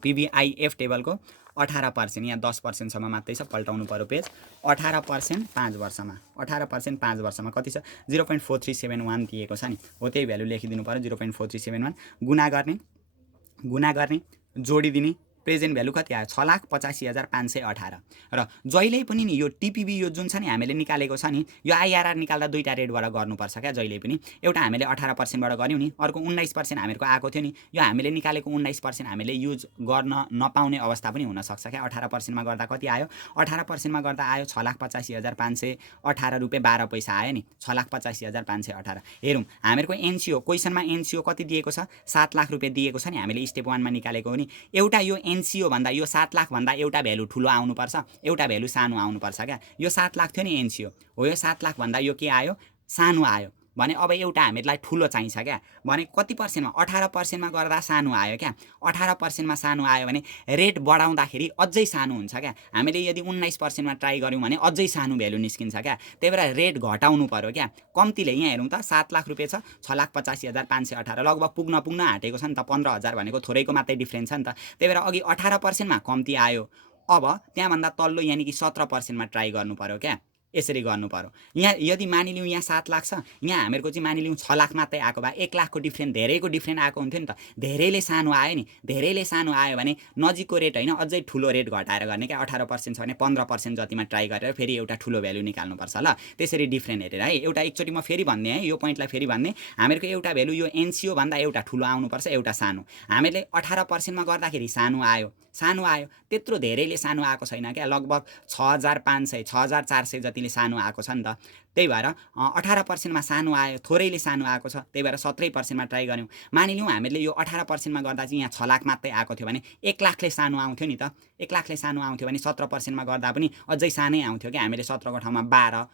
पिभिआइएफ टेबलको 18%, यहाँ 10%सम्म मात्रै छ, पल्टाउनु पर्यो पेज। 18% 5 वर्षमा, 18% 5 वर्षमा कति छ 0.4371 दिएको छ नि, हो त्यही भ्यालु लेखिदिनु पर्यो 0.4371। गुणा गर्ने जोडिदिने, प्रेजेन्ट भ्यालु कति आयो 6,85,518। र जहिले पनि नि यो टिपिबी यो जुन छ नि हामीले निकालेको छ नि, यो आइआरआर निकाल्दा दुईटा रेटबाट गर्नुपर्छ क्या जहिले पनि। एउटा हामीले 18%बाट गऱ्यौँ नि, अर्को 19% हामीहरूको आएको थियो नि, यो हामीले निकालेको 19% हामीले युज गर्न नपाउने अवस्था पनि हुनसक्छ क्या। 18%मा गर्दा कति आयो, 18%मा गर्दा आयो 6,85,518 रुपियाँ 12 पैसा आयो नि, 6,85,518। हेरौँ हामीहरूको एनसिओ, क्वेसनमा एनसिओ कति दिएको छ 7 लाख रुपियाँ दिएको छ नि, हामीले स्टेप 1 मा निकालेको हो नि। एउटा यो एनसिओ भन्दा यो 7 लाख भन्दा एउटा भ्यालु ठुलो आउनुपर्छ, एउटा भ्यालु सानो आउनुपर्छ क्या। यो 7 लाख थियो नि एनसिओ, हो यो 7 लाख भन्दा यो के आयो सानो आयो भने अब एउटा हामीलाई ठुलो चाहिन्छ क्या। भने कति पर्सेन्टमा 18%मा गर्दा सानो आयो क्या। 18%मा सानो आयो भने रेट बढाउँदाखेरि अझै सानो हुन्छ क्या। हामीले यदि 19%मा ट्राई गऱ्यौँ भने अझै सानो भ्यालु निस्किन्छ क्या। त्यही भएर रेट घटाउनु पर्यो क्या। कम्तीले यहाँ हेरौँ त 7 लाख रुपियाँ छ, 6,85,518 लगभग पुग्न आँटेको छ नि त, 15,000 भनेको थोरैको मात्रै डिफ्रेन्स छ नि त। त्यही भएर अघि 18%मा कम्ती आयो, अब त्यहाँभन्दा तल्लो यानि कि 17%मा ट्राई गर्नु पर्यो क्या। यसरी गर्नु पर्यो। यहाँ यदि मानिलिउँ यहाँ 7 लाख छ, यहाँ हामीहरूको चाहिँ मानिलिउँ 6 लाख मात्रै आएको भए 1 लाखको डिफ्रेन्ट धेरैको डिफ्रेन्ट आएको हुन्थ्यो नि त। धेरैले सानो आयो नि, धेरैले सानो आयो भने नजिकको रेट होइन अझै ठुलो रेट घटाएर गर्ने क्या। 18% छ भने 15% जतिमा ट्राई गरेर फेरि एउटा ठुलो भ्यालु निकाल्नुपर्छ ल। त्यसरी डिफ्रेन्ट हेरेर है। एउटा एकचोटि म फेरि भन्ने है, यो पोइन्टलाई फेरि भन्ने, हामीहरूको एउटा भ्यालु यो एनसिओ भन्दा एउटा ठुलो आउनुपर्छ, एउटा सानो। हामीले 18%मा गर्दाखेरि सानो आयो, त्यत्रो धेरैले सानो आएको छैन क्या। लगभग 6,500 6,400 जतिले सानो आएको छ नि त। त्यही भएर 18%मा सानो आयो, थोरैले सानो आएको छ, त्यही भएर 17%मा ट्राई गऱ्यौँ। मानिलिउँ हामीले यो 18%मा गर्दा चाहिँ यहाँ 6 लाख मात्रै आएको थियो भने 1 लाखले सानो आउँथ्यो नि त। 1 लाखले सानो आउँथ्यो भने 17%मा गर्दा पनि अझै सानै आउँथ्यो क्या। हामीले 17 को ठाउँमा 12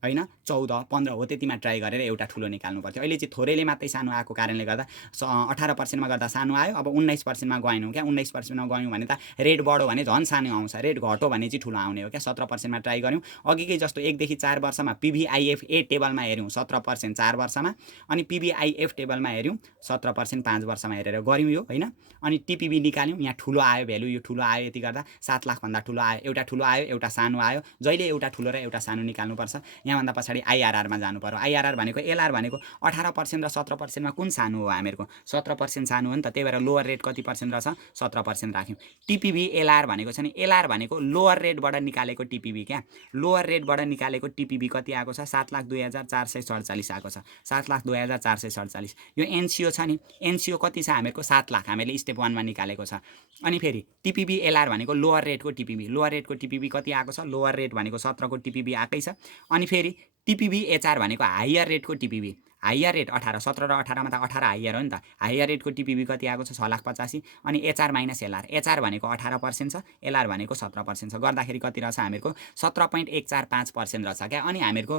होइन 14 15 हो त्यतिमा ट्राई गरेर एउटा ठुलो निकाल्नु पर्थ्यो। अहिले चाहिँ थोरैले मात्रै सानो आएको कारणले गर्दा 18%मा गर्दा सानो आयो। अब 19%मा गएनौँ क्या। 19%मा गयौँ भने त रेट बढ्यो भने झन् सानो आउँछ, रेट घट्यो भने चाहिँ ठुलो आउने हो क्या। 17%मा ट्राई गऱ्यौँ। अघिकै जस्तो 1 देखि 4 वर्षमा पिभिआइएफए टेबलमा हेऱ्यौँ 17% 4 वर्षमा, अनि पिभिआइएफ टेबलमा हेऱ्यौँ 17% 5 वर्षमा हेरेर गऱ्यौँ यो होइन। अनि टिपिबी निकाल्यौँ, यहाँ ठुलो आयो भ्यालु, यो ठुलो आयो, यति गर्दा 7 लाख भन्दा ठुलो आयो, एउटा ठुलो आयो, एउटा सानो आयो। जहिले एउटा ठुलो र एउटा सानो निकाल्नुपर्छ। यहाँभन्दा पछाडि आइआरआरमा जानु पर्यो। आइआरआर भनेको एलआर भनेको 18% र 17%मा कुन सानो हो हामीहरूको 17% सानो हो नि त, त्यही भएर लोवर रेट कति पर्सेन्ट रहेछ 17% राख्यौँ। टिपिबी एलआर भनेको छ नि, एलआर भनेको लोवर रेटबाट निकालेको टिपिबी क्या, लोवर रेटबाट निकालेको टिपिबी कति आएको छ 7,02,447 आएको छ, 7,02,447। यो एनसिओ छ नि, एनसिओ कति छ हामीहरूको 7 लाख, हामीले स्टेप 1मा निकालेको छ। अनि फेरि टिपिबी एलआर भनेको लोवर रेटको टिपिबी, लोवर रेटको टिपिबी कति आएको छ, लोवर रेट भनेको 17 को टिपिबी आएकै छ। अनि फेरि टिपिबी एचआर भनेको हायर रेटको टिपिबी, हायर रेट 18, 17 र 18मा त 18 हायर हो नि त, हायर रेटको टिपिबी कति आएको छ 6,85,000। अनि एचआर माइनस एलआर, एचआर भनेको 18% छ, एलआर भनेको 17% छ, गर्दाखेरि कति रहेछ हामीहरूको 17.145% रहेछ क्या। अनि हामीहरूको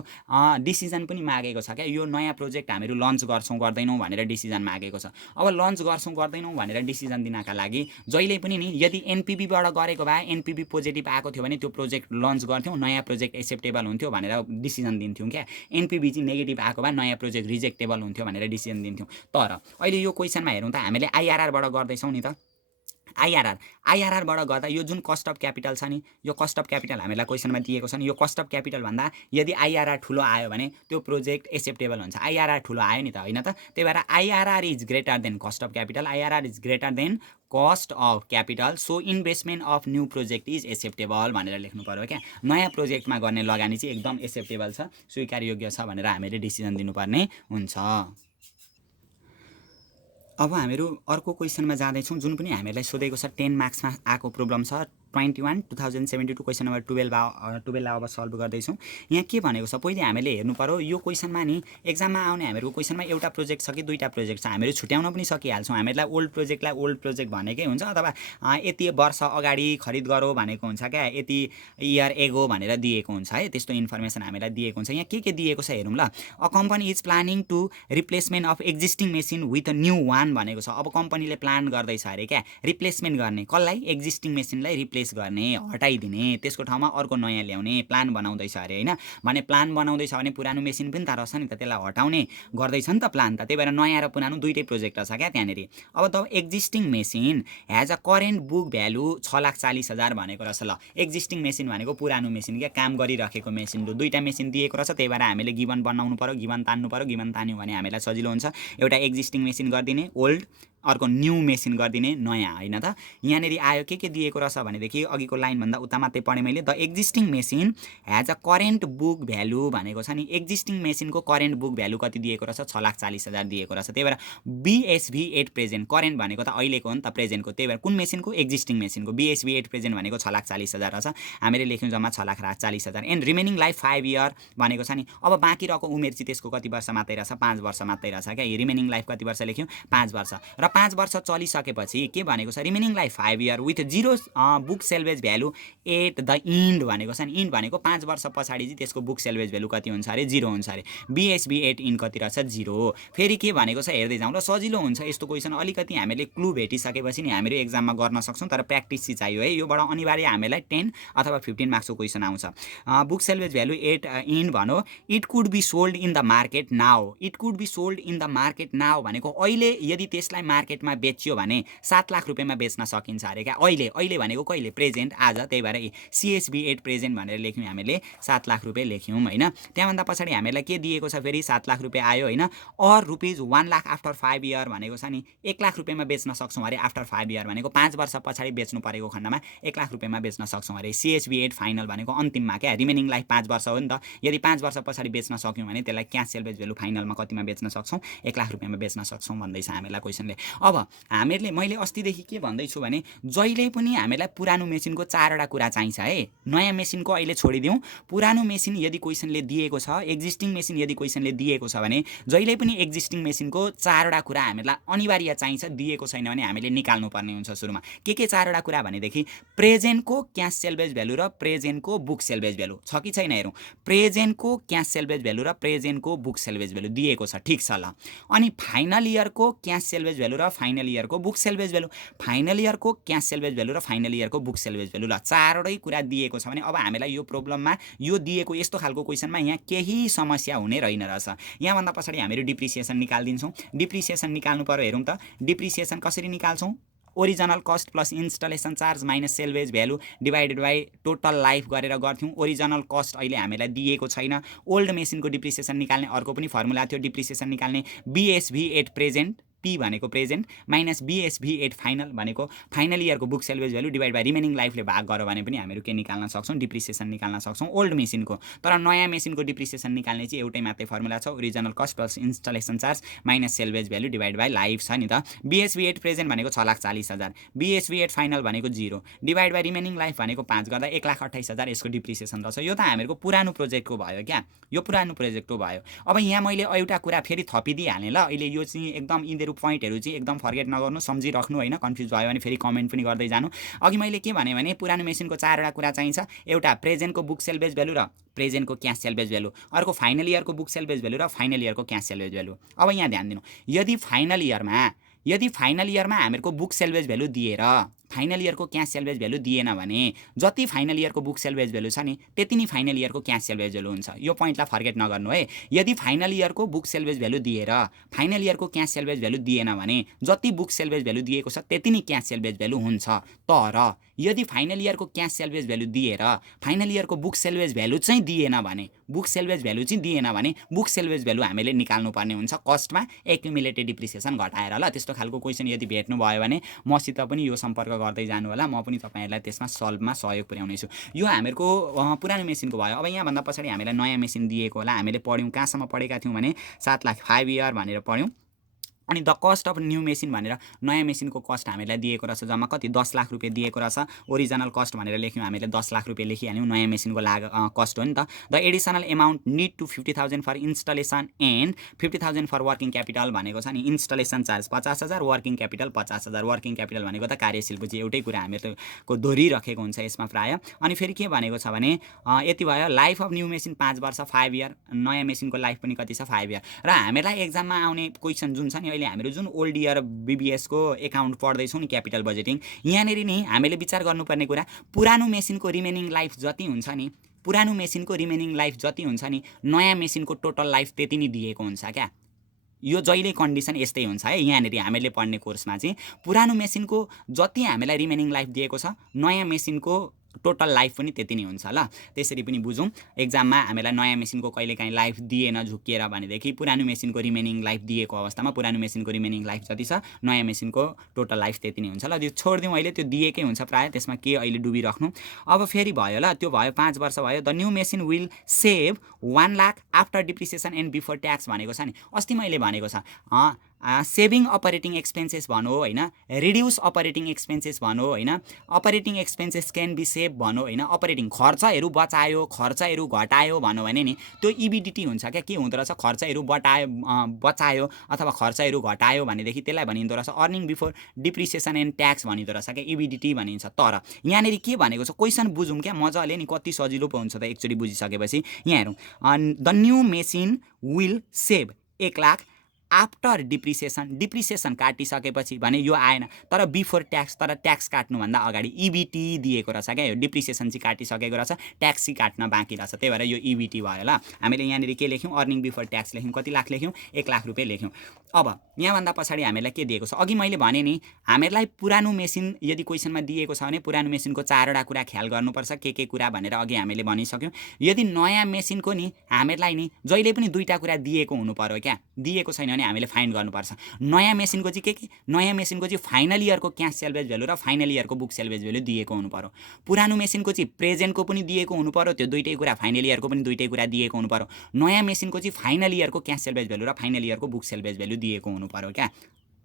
डिसिजन पनि मागेको छ क्या, यो नयाँ प्रोजेक्ट हामीहरू लन्च गर्छौँ गर्दैनौँ भनेर डिसिजन मागेको छ। अब लन्च गर्छौँ गर्दैनौँ भनेर डिसिजन दिनका लागि जहिले पनि नि यदि एनपिबीबाट गरेको भए एनपिबी पोजिटिभ आएको थियो भने त्यो प्रोजेक्ट लन्च गर्थ्यौँ, नयाँ प्रोजेक्ट एक्सेप्टेबल हुन्थ्यो भनेर डिसिजन दिन्थ्यौँ क्या। एनपिबी चाहिँ नेगेटिभ आएको भए नयाँ प्रोजेक्ट रिजेक्टेबल हुन्थ्यो भनेर डिसिजन दिन्थ्यौँ। तर अहिले यो क्वेसनमा हेरौँ त हामीले आइआरआरबाट गर्दैछौँ नि त, आइआरआरबाट गर्दा यो जुन कस्ट अफ क्यापिटल छ नि, यो कस्ट अफ क्यापिटल हामीलाई क्वेसनमा दिएको छ नि, यो कस्ट अफ क्यापिटल भन्दा यदि आइआरआर ठुलो आयो भने त्यो प्रोजेक्ट एक्सेप्टेबल हुन्छ। आइआरआर ठुलो आयो नि त, होइन त, त्यही भएर IRR is greater than cost of capital, IRR is greater than cost of capital, so investment of new project is acceptable भनेर लेख्नु पर्यो क्या। नयाँ प्रोजेक्टमा गर्ने लगानी चाहिँ एकदम एक्सेप्टेबल छ, स्वीकार योग्य छ भनेर हामीले डिसिजन दिनुपर्ने हुन्छ। अब हामीहरू अर्को क्वेसनमा जाँदैछौँ, जुन पनि हामीहरूलाई सोधेको छ 10 मार्क्समा आएको प्रब्लम छ 21 2072 क्वेसन नम्बर 12 अब सल्भ गर्दैछौँ। यहाँ के भनेको छ पहिले हामीले हेर्नु पर्यो, यो क्वेसनमा नि एक्जाममा आउने हामीहरूको क्वेसनमा एउटा प्रोजेक्ट छ कि दुईवटा प्रोजेक्ट छ, हामीहरू छुट्याउन पनि सकिहाल्छौँ। हामीहरूलाई ओल्ड प्रोजेक्टलाई ओल्ड प्रोजेक्ट भनेकै हुन्छ, अथवा यति वर्ष अगाडि खरिद गरौँ भनेको हुन्छ क्या, यति इयर एगो भनेर दिएको हुन्छ है, त्यस्तो इन्फर्मेसन हामीलाई दिएको हुन्छ। यहाँ के दिएको छ हेरौँ ल। A company is planning to replacement of existing machine with a new one भनेको छ। अब कम्पनीले प्लान गर्दैछ अरे क्या, रिप्लेसमेन्ट गर्ने, कसलाई, एक्जिस्टिङ मेसिनलाई रिप्लेस गर्ने, हटाइदिने, त्यसको ठाउँमा अर्को नयाँ ल्याउने प्लान बनाउँदैछ अरे होइन। भने प्लान बनाउँदैछ भने पुरानो मेसिन पनि त रहेछ नि त, त्यसलाई हटाउने गर्दैछ नि त प्लान त, त्यही भएर नयाँ र पुरानो दुइटै प्रोजेक्ट छ क्या त्यहाँनिर। अब the existing machine has a current book value 6,40,000 भनेको रहेछ। ल एक्जिस्टिङ मेसिन भनेको पुरानो मेसिन क्या, काम गरिराखेको मेसिन, दुईवटा मेसिन दिएको रहेछ, त्यही भएर हामीले गिभन बनाउनु पर्यो, गिभन तान्नु पर्यो, गिभन तान्यो भने हामीलाई सजिलो हुन्छ। एउटा एक्जिस्टिङ मेसिन गरिदिने ओल्ड, अर्को न्यू मेसिन गरिदिने नयाँ, होइन त। यहाँनिर आयो के दिएको रहेछ भनेदेखि अघिको लाइनभन्दा उता मात्रै पढेँ मैले, the existing machine has a current book value भनेको छ नि, एक्जिस्टिङ मेसिनको करेन्ट बुक भ्यालु कति दिएको रहेछ 6,40,000 दिएको रहेछ। त्यही भएर बिएसभी एट प्रेजेन्ट, करेन्ट भनेको त अहिलेको हो नि त प्रेजेन्टको, त्यही भएर कुन मेसिनको, एक्जिस्टिङ मेसिनको, बिएसभी एट प्रेजेन्ट भनेको 6,40,000 रहेछ। हामीले लेख्यौँ जम्मा 6,40,000 एन्ड रिमेनिङ लाइफ 5 इयर भनेको छ नि। अब बाँकी रहेको उमेर चाहिँ त्यसको कति वर्ष मात्रै रहेछ, 5 वर्ष मात्रै रहेछ क्या। रिमेनिङ लाइफ कति वर्ष लेख्यौँ 5 वर्ष, र 5 वर्ष चलिसकेपछि के भनेको छ, remaining life 5 year with zero book salvage value at the end भनेको छ नि। इन्ड भनेको 5 वर्ष पछाडि चाहिँ त्यसको बुक सेल्भेज भ्यालु कति हुन्छ अरे, 0 हुन्छ अरे। बिएसभी एट इन्ड कति रहेछ 0। फेरि के भनेको छ हेर्दै जाउँ ल, सजिलो हुन्छ यस्तो क्वेसन। अलिकति हामीले क्लु भेटिसकेपछि नि हामीहरू एक्जाममा गर्न सक्छौँ, तर प्र्याक्टिस चाहिँ चाहियो है। योबाट अनिवार्य हामीलाई 10 अथवा 15 मार्क्सको क्वेसन आउँछ। Book salvage value at end भनौँ, it could be sold in the market now, it could be sold in the market now भनेको अहिले यदि त्यसलाई मार्केटमा बेच्यो भने 7 लाख रुपियाँमा बेच्न सकिन्छ अरे क्या। अहिले भनेको कहिले, प्रेजेन्ट, आज, त्यही भएर सिएसबी एट प्रेजेन्ट भनेर लेख्यौँ हामीले, 7 लाख रुपियाँ लेख्यौँ होइन। त्यहाँभन्दा पछाडि हामीलाई के दिएको छ फेरि, 7 लाख रुपियाँ आयो होइन, और रुपिज 1 लाख आफ्टर 5 इयर भनेको छ नि, 1 लाख रुपियाँमा बेच्न सक्छौँ अरे आफ्टर 5 इयर भनेको 5 वर्ष पछाडि बेच्नु परेको खण्डमा 1 लाख रुपियाँमा बेच्न सक्छौँ अरे। सिएसबी एट फाइनल भनेको अन्तिममा क्या, रिमेनिङ लाइफ 5 वर्ष हो नि त। यदि 5 वर्ष पछाडि बेच्न सक्यौँ भने त्यसलाई क्यास सेल्भेज भ्यालु फाइनलमा कतिमा बेच्न सक्छौँ, 1 लाख रुपियाँमा बेच्न सक्छौँ भन्दैछ हामीलाई क्वेसनले। अब हामीले, मैले अस्तिदेखि के भन्दैछु भने जहिले पनि हामीलाई पुरानो मेसिनको 4वटा कुरा चाहिन्छ है। नयाँ मेसिनको अहिले छोडिदिउँ, पुरानो मेसिन यदि क्वेसनले दिएको छ, एक्जिस्टिङ मेसिन यदि क्वेसनले दिएको छ भने जहिले पनि एक्जिस्टिङ मेसिनको 4वटा कुरा हामीलाई अनिवार्य चाहिन्छ, दिएको छैन भने हामीले निकाल्नु पर्ने हुन्छ सुरुमा। के 4वटा कुरा भनेदेखि प्रेजेन्टको क्यास सेल्भेज भ्यालु र प्रेजेन्टको बुक सेल्भेज भ्यालु छ कि छैन हेरौँ। प्रेजेन्टको क्यास सेल्भेज भ्यालु र प्रेजेन्टको बुक सेल्भेज भ्यालु दिएको छ, ठिक छ ल। अनि फाइनल इयरको क्यास सेल्भेज भ्यालु र फाइनल इयरको बुक सेल्भेज भ्यालु, फाइनल इयरको क्यास सेल्भेज भ्यालु र फाइनल इयरको बुक सेल्भेज भ्यालु, ल 4वटै कुरा दिएको छ भने अब हामीलाई यो प्रब्लममा यो दिएको यस्तो खालको क्वेसनमा यहाँ केही समस्या हुने रहेन रहेछ। यहाँभन्दा पछाडि हामीहरू डिप्रिसिएसन निकाल्दिन्छौँ। डिप्रिसिएसन निकाल्नु पर्यो हेरौँ त, डिप्रिसिएसन कसरी निकाल्छौँ, original cost plus installation charge minus salvage value divided by total life गरेर गर्थ्यौँ। ओरिजिनल कस्ट अहिले हामीलाई दिएको छैन। ओल्ड मेसिनको डिप्रिसिएसन निकाल्ने अर्को पनि फर्मुला थियो डिप्रिसिएसन निकाल्ने, बिएसभी एट प्रेजेन्ट, पी भनेको present minus BSV at final भनेको फाइनल इयरको book salvage value divide by remaining लाइफले भाग गर्यो भने पनि हामीहरू के निकाल्न सक्छौँ, डिप्रिसिएसन निकाल्न सक्छौँ ओल्ड मेसिनको। तर नयाँ मेसिनको डिप्रिसिएसन निकाल्ने चाहिँ एउटै मात्रै फर्मुला छ, original cost plus installation charge minus salvage value divide by life छ नि त। बिएसभी एट प्रेजेन्ट भनेको 6,40,000, बिएसभी एट फाइनल भनेको 0 डिभाइड बाई रिमेनिङ लाइफ भनेको 5 गर्दा 1,28,000 यसको डिप्रिसिएसन रहेछ। यो त हामीहरूको पुरानो प्रोजेक्टको भयो क्या, यो पुरानो प्रोजेक्टको भयो। अब यहाँ मैले एउटा कुरा फेरि थपिदिइहालेँ ल, अहिले यो चाहिँ एकदम यिनीहरू पोइन्टहरू चाहिँ एकदम फर्गेट नगर्नु, सम्झिराख्नु होइन। कन्फ्युज भयो भने फेरि कमेन्ट पनि गर्दै जानु। अघि मैले के भने पुरानो मेसिनको 4वटा कुरा चाहिन्छ, एउटा प्रेजेन्टको बुक सेल्वेज भ्यालु र प्रेजेन्टको क्यास सेल्वेज भ्यालु, अर्को फाइनल इयरको बुक सेल्वेज भ्यालु र फाइनल इयरको क्यास सेल्वेज भ्यालु। अब यहाँ ध्यान दिनु, यदि फाइनल इयरमा हामीहरूको बुक सेल्वेज भ्यालु दिएर फाइनल इयरको क्यास सेल्वेज भ्यालु दिएन भने जति फाइनल इयरको बुक सेल्वेज भ्यालु छ नि त्यति नै फाइनल इयरको क्यास सेल्वेज भ्यालु हुन्छ। यो पोइन्टलाई फर्गेट नगर्नु है। यदि फाइनल इयरको बुक सेल्वेज भ्यालु दिएर फाइनल इयरको क्यास सेल्वेज भ्यालु दिएन भने जति बुक सेल्वेज भ्यालु दिएको छ त्यति नै क्यास सेल्वेज भ्यालु हुन्छ। तर यदि फाइनल इयरको क्यास सेल्वेज भ्यालु दिएर फाइनल इयरको बुक सेल्वेज भ्यालु चाहिँ दिएन भने बुक सेल्वेज भ्यालु हामीले निकाल्नुपर्ने हुन्छ कस्टमा एक्युमुलेटेड डिप्रिसिएसन घटाएर ल। त्यस्तो खालको क्वेसन यदि भेट्नु भयो भने मसित पनि यो सम्पर्क गर्दै जानु होला, म पनि तपाईँहरूलाई त्यसमा सल्भमा सहयोग पुर्याउनेछु। यो हामीहरूको पुरानो मेसिनको भयो। अब यहाँभन्दा पछाडि हामीलाई नयाँ मेसिन दिएको होला, हामीले पढ्यौँ कहाँसम्म पढेका थियौँ भने 7 लाख 5 इयर भनेर पढ्यौँ। अनि the cost of new machine भनेर नयाँ मेसिनको कस्ट हामीलाई दिएको रहेछ जम्मा कति 10 लाख रुपियाँ दिएको रहेछ। ओरिजिनल कस्ट भनेर लेख्यौँ हामीले 10 लाख रुपियाँ लेखिहाल्यौँ, नयाँ मेसिनको कस्ट हो नि त। The additional amount need to 50,000 for installation and 50,000 for working capital भनेको छ नि। Installation charge 50,000, working capital 50,000। Working capital भनेको त कार्यशील पुँजी, एउटै कुरा हामीहरूको दोहोरिराखेको हुन्छ यसमा प्राय। अनि फेरि के भनेको छ भने यति भयो। लाइफ अफ न्यू मेसिन 5 वर्ष 5 इयर, नयाँ मेसिनको लाइफ पनि कति छ 5 इयर। र हामीलाई एक्जाममा आउने क्वेसन जुन छ नि, अहिले हामीहरू जुन ओल्ड इयर बीबीएसको एकाउन्ट पढ्दैछौँ नि क्यापिटल बजेटिङ, यहाँनिर नि हामीले विचार गर्नुपर्ने कुरा पुरानो मेसिनको रिमेनिङ लाइफ जति हुन्छ नि नयाँ मेसिनको टोटल लाइफ त्यति नै दिएको हुन्छ क्या। यो जहिले कन्डिसन यस्तै हुन्छ है। यहाँनिर हामीले पढ्ने कोर्समा चाहिँ पुरानो मेसिनको जति हामीलाई रिमेनिङ लाइफ दिएको छ नयाँ मेसिनको टोटल लाइफ पनि त्यति नै हुन्छ ल। त्यसरी पनि बुझौँ, एक्जाममा हामीलाई नयाँ मेसिनको कहिलेकाहीँ लाइफ दिएन झुक्किएर भनेदेखि पुरानो मेसिनको रिमेनिङ लाइफ दिएको अवस्थामा पुरानो मेसिनको रिमेनिङ लाइफ जति छ नयाँ मेसिनको टोटल लाइफ त्यति नै हुन्छ ल। त्यो छोडिदिउँ, अहिले त्यो दिएकै हुन्छ प्रायः, त्यसमा के अहिले डुबिराख्नु। अब फेरि भयो ल, त्यो भयो 5 वर्ष भयो। The new machine will save 1 lakh after depreciation and before tax भनेको छ नि। अस्ति मैले भनेको छ सेभिङ अपरेटिङ एक्सपेन्सेस भनौँ होइन, रिड्युस अपरेटिङ एक्सपेन्सेस भनौँ होइन, operating expenses can be save भनौँ होइन, अपरेटिङ खर्चहरू बचायो खर्चहरू घटायो भनौँ भने नि त्यो इबिडिटी हुन्छ क्या। के हुँदो रहेछ, खर्चहरू बचायो अथवा खर्चहरू घटायो भनेदेखि त्यसलाई भनिँदो रहेछ earning before depreciation and tax भनिँदो रहेछ क्या, इबिडिटी भनिन्छ। तर यहाँनिर के भनेको छ क्वेसन बुझौँ क्या मजाले नि, कति सजिलो पो हुन्छ त एकचोटि बुझिसकेपछि। यहाँ हेरौँ, the new machine will save 1 lakh after depreciation काटिसकेपछि भने यो आएन, तर बिफोर ट्याक्स, तर ट्याक्स काट्नुभन्दा अगाडि इबिटी दिएको रहेछ क्या। यो डिप्रिसिएसन चाहिँ काटिसकेको रहेछ, ट्याक्स चाहिँ काट्न बाँकी रहेछ, त्यही भएर यो इबिटी भयो ल। हामीले यहाँनिर के लेख्यौँ, अर्निङ बिफोर ट्याक्स लेख्यौँ, कति लाख लेख्यौँ 1 लाख रुपियाँ लेख्यौँ। अब यहाँभन्दा पछाडि हामीलाई के दिएको छ, अघि मैले भने नि हामीलाई पुरानो मेसिन यदि क्वेसनमा दिएको छ भने पुरानो मेसिनको 4वटा कुरा ख्याल गर्नुपर्छ, के कुरा भनेर अघि हामीले भनिसक्यौँ। यदि नयाँ मेसिनको नि हामीलाई नि जहिले पनि 2टा कुरा दिएको हुनु पर्यो क्या, दिएको छैन भने हामीले फाइन्ड गर्नुपर्छ। नयाँ मेसिनको चाहिँ के नयाँ मेसिनको चाहिँ फाइनल इयरको क्यास सेल्वेज भ्यालु र फाइनल इयरको बुक सेल्वेज भ्यालु दिएको हुनु पर्यो। पुरानो मेसिनको चाहिँ प्रेजेन्टको पनि दिएको हुनु पर्यो, त्यो 2टै कुरा, फाइनल इयरको पनि 2टै कुरा दिएको हुनु पर्यो। नयाँ मेसिनको चाहिँ फाइनल इयरको क्यास सेल्वेज भ्यालु र फाइनल इयरको बुक सेल्वेज भ्यालु दिएको हुनु पर्यो क्या।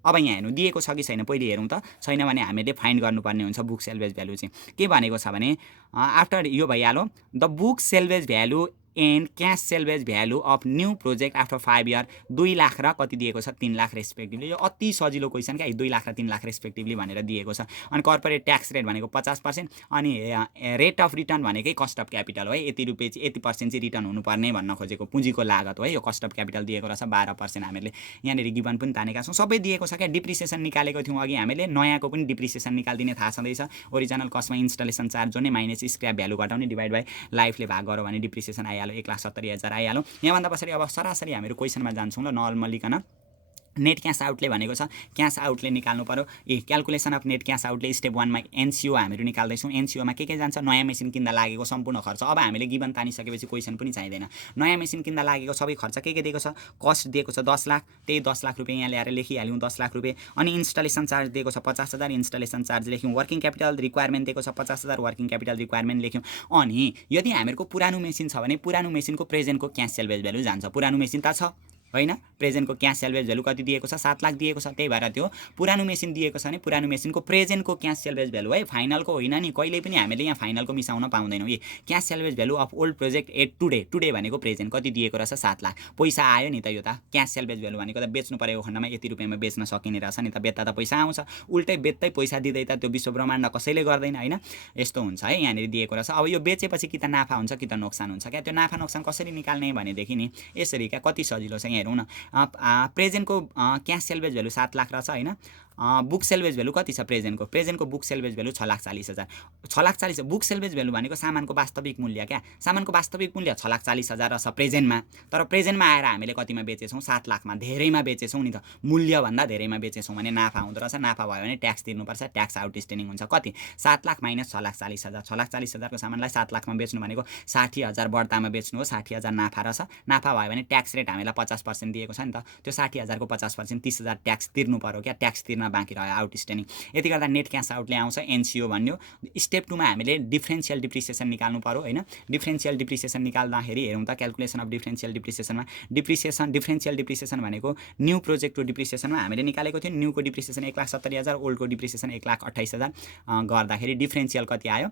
अब यहाँ हेर्नु दिएको छ कि छैन पहिले हेरौँ त। छैन भने हामीले फाइन्ड गर्नुपर्ने हुन्छ बुक सेल्वेज भ्यालु चाहिँ। के भनेको छ भने आफ्टर यो भइहाल्यो, the book salvage value and cash salvage value of new project after 5 year 2 lakh र कति दिएको छ 3 लाख रेस्पेक्टिभली। यो अति सजिलो क्वेसन क्या, 2 लाख र 3 लाख रेस्पेक्टिभली भनेर दिएको छ। अनि कर्पोरेट ट्याक्स रेट भनेको 50%, अनि रेट अफ रिटर्न भनेकै कस्ट अफ क्यापिटल हो है, यति रुपियाँ चाहिँ 80% चाहिँ रिटर्न हुनुपर्ने भन्न खोजेको पुँजीको लागत हो है। यो कस्ट अफ क्यापिटल दिएको रहेछ 12%, हामीले यहाँनिर गिभन पनि तानेका छौँ, सबै दिएको छ क्या। डिप्रिसिएसन निकालेको थियौँ अघि हामीले, नयाँको पनि डिप्रिसिएसन निकालिदिने थाहा छँदैछ। ओरिजिनल कस्टमा इन्स्टलेसन चार्ज जोड्ने माइनस स्क्रैप भ्यालु घटाउने डिभाइड बाई लाइफले भाग गर्यो भने डिप्रिसिएसन आइहाल्यो 1,70,000 आइहाल्यो। यहाँभन्दा पछाडि अब सरासरी हामीहरू क्वेसनमा जान्छौँ ल नर्मलिकन। नेट क्यास आउटले भनेको छ क्यास आउटले निकाल्नु पर्यो। Calculation of net cash outlay step 1 मा एनसीओ हामीहरू निकाल्दैछौँ। एनसीओमा के जान्छ, नयाँ मेसिन किन्दा लागेको सम्पूर्ण खर्च। अब हामीले गिभन तानिसकेपछि क्वेसन पनि चाहिँदैन। नयाँ मेसिन किन्दा लागेको सबै खर्च के दिएको छ, कस्ट दिएको छ 10 लाख, त्यही 10 लाख रुपियाँ यहाँ ल्याएर लेखिहाल्यौँ 10 लाख रुपियाँ। अनि इन्स्टलेसन चार्ज दिएको छ 50,000, इन्स्टलेसन चार्ज लेख्यौँ। वर्किङ क्यापिटल रिक्वायरमेन्ट दिएको छ 50,000, वर्किङ क्यापिटल रिक्वायरमेन्ट लेख्यौँ। अनि यदि हामीहरूको पुरानो मेसिन छ भने पुरानो मेसिनको प्रेजेन्टको क्यास सेल्भेज भ्यालु जान्छ। पुरानो मेसिन त छ होइन, प्रेजेन्टको क्यास सेल्भेज भ्यालु कति दिएको छ, 7 लाख दिएको छ। त्यही भएर त्यो पुरानो मेसिन दिएको छ भने पुरानो मेसिनको प्रेजेन्टको क्यास सेल्भेज भ्यालु है, फाइनलको होइन नि। कहिले पनि हामीले यहाँ फाइनलको मिसाउन पाउँदैनौँ। Cash salvage value of old project at today भनेको प्रेजेन्ट कति दिएको रहेछ, 7 लाख। पैसा आयो नि त। यो त क्यास सेल्भेज भ्यालु भनेको त बेच्नु परेको खण्डमा यति रुपियाँमा बेच्न सकिने रहेछ नि त। बेच्दा त पैसा आउँछ, उल्टै बेच्दै पैसा दिँदै त त्यो विश्व ब्रह्माण्ड कसैले गर्दैन होइन। यस्तो हुन्छ है, यहाँनिर दिएको रहेछ। अब यो बेचेपछि कि त नाफा हुन्छ कि त नोक्सान हुन्छ क्या। त्यो नाफा नोक्सान कसरी निकाल्ने भनेदेखि नि यसरी क्या, कति सजिलो छ यहाँ हेरौँ न। प्रेजेन्टको क्यास सेल्भेज भ्यालु 7 लाख रहेछ होइन। बुक सेल्भेज भ्यालु कति छ प्रेजेन्टको book salvage value 6,40,000। 6,40,000 book salvage value भनेको सामानको वास्तविक मूल्य क्या। सामानको वास्तविक मूल्य 6,40,000 रहेछ प्रेजेन्टमा। तर प्रेजेन्टमा आएर हामीले कतिमा बेचेछौँ, 7 लाखमा। धेरैमा बेचेछौँ नि त, मूल्यभन्दा धेरैमा बेचेछौँ भने नाफा हुँदो रहेछ। नाफा भयो भने ट्याक्स तिर्नुपर्छ, ट्याक्स आउटस्ट्यान्डिङ हुन्छ। कति, 7 लाख माइनस 6,40,000। 6,40,000 को सामानलाई 7 लाखमा बेच्नु भनेको 60,000 बढ्तामा बेच्नु हो। 60,000 नाफा रहेछ। नाफा भयो भने ट्याक्स रेट हामीलाई 50% दिएको छ नि त। त्यो 60,000 को 50% 30,000 ट्याक्स तिर्नु पर्यो क्या। ट्याक्स तिर्न बाँकी रह्यो आउटस्ट्यान्डिङ। यति गर्दा नेट क्यास आउटले आउँछ, एनसीओ भन्यो। स्टेप 2 मा हामीले डिफ्रेन्सियल डिप्रिसिएसन निकाल्नु पर्यो होइन। डिफ्रेन्सियल डिप्रिसिएसन निकाल्दाखेरि हेरौँ त, क्यालकुलेसन अफ डिफ्रेन्सियल डिप्रिसिएसनमा डिफ्रेन्सियल डिप्रिसिएसन भनेको न्यू प्रोजेक्टको डिप्रिसिएसनमा हामीले निकालेको थियो। न्यूको डिप्रिसिएसन 1,70,000, ओल्डको डिप्रिसिएसन 1,28,000 गर्दाखेरि डिफ्रेन्सियल कति आयो,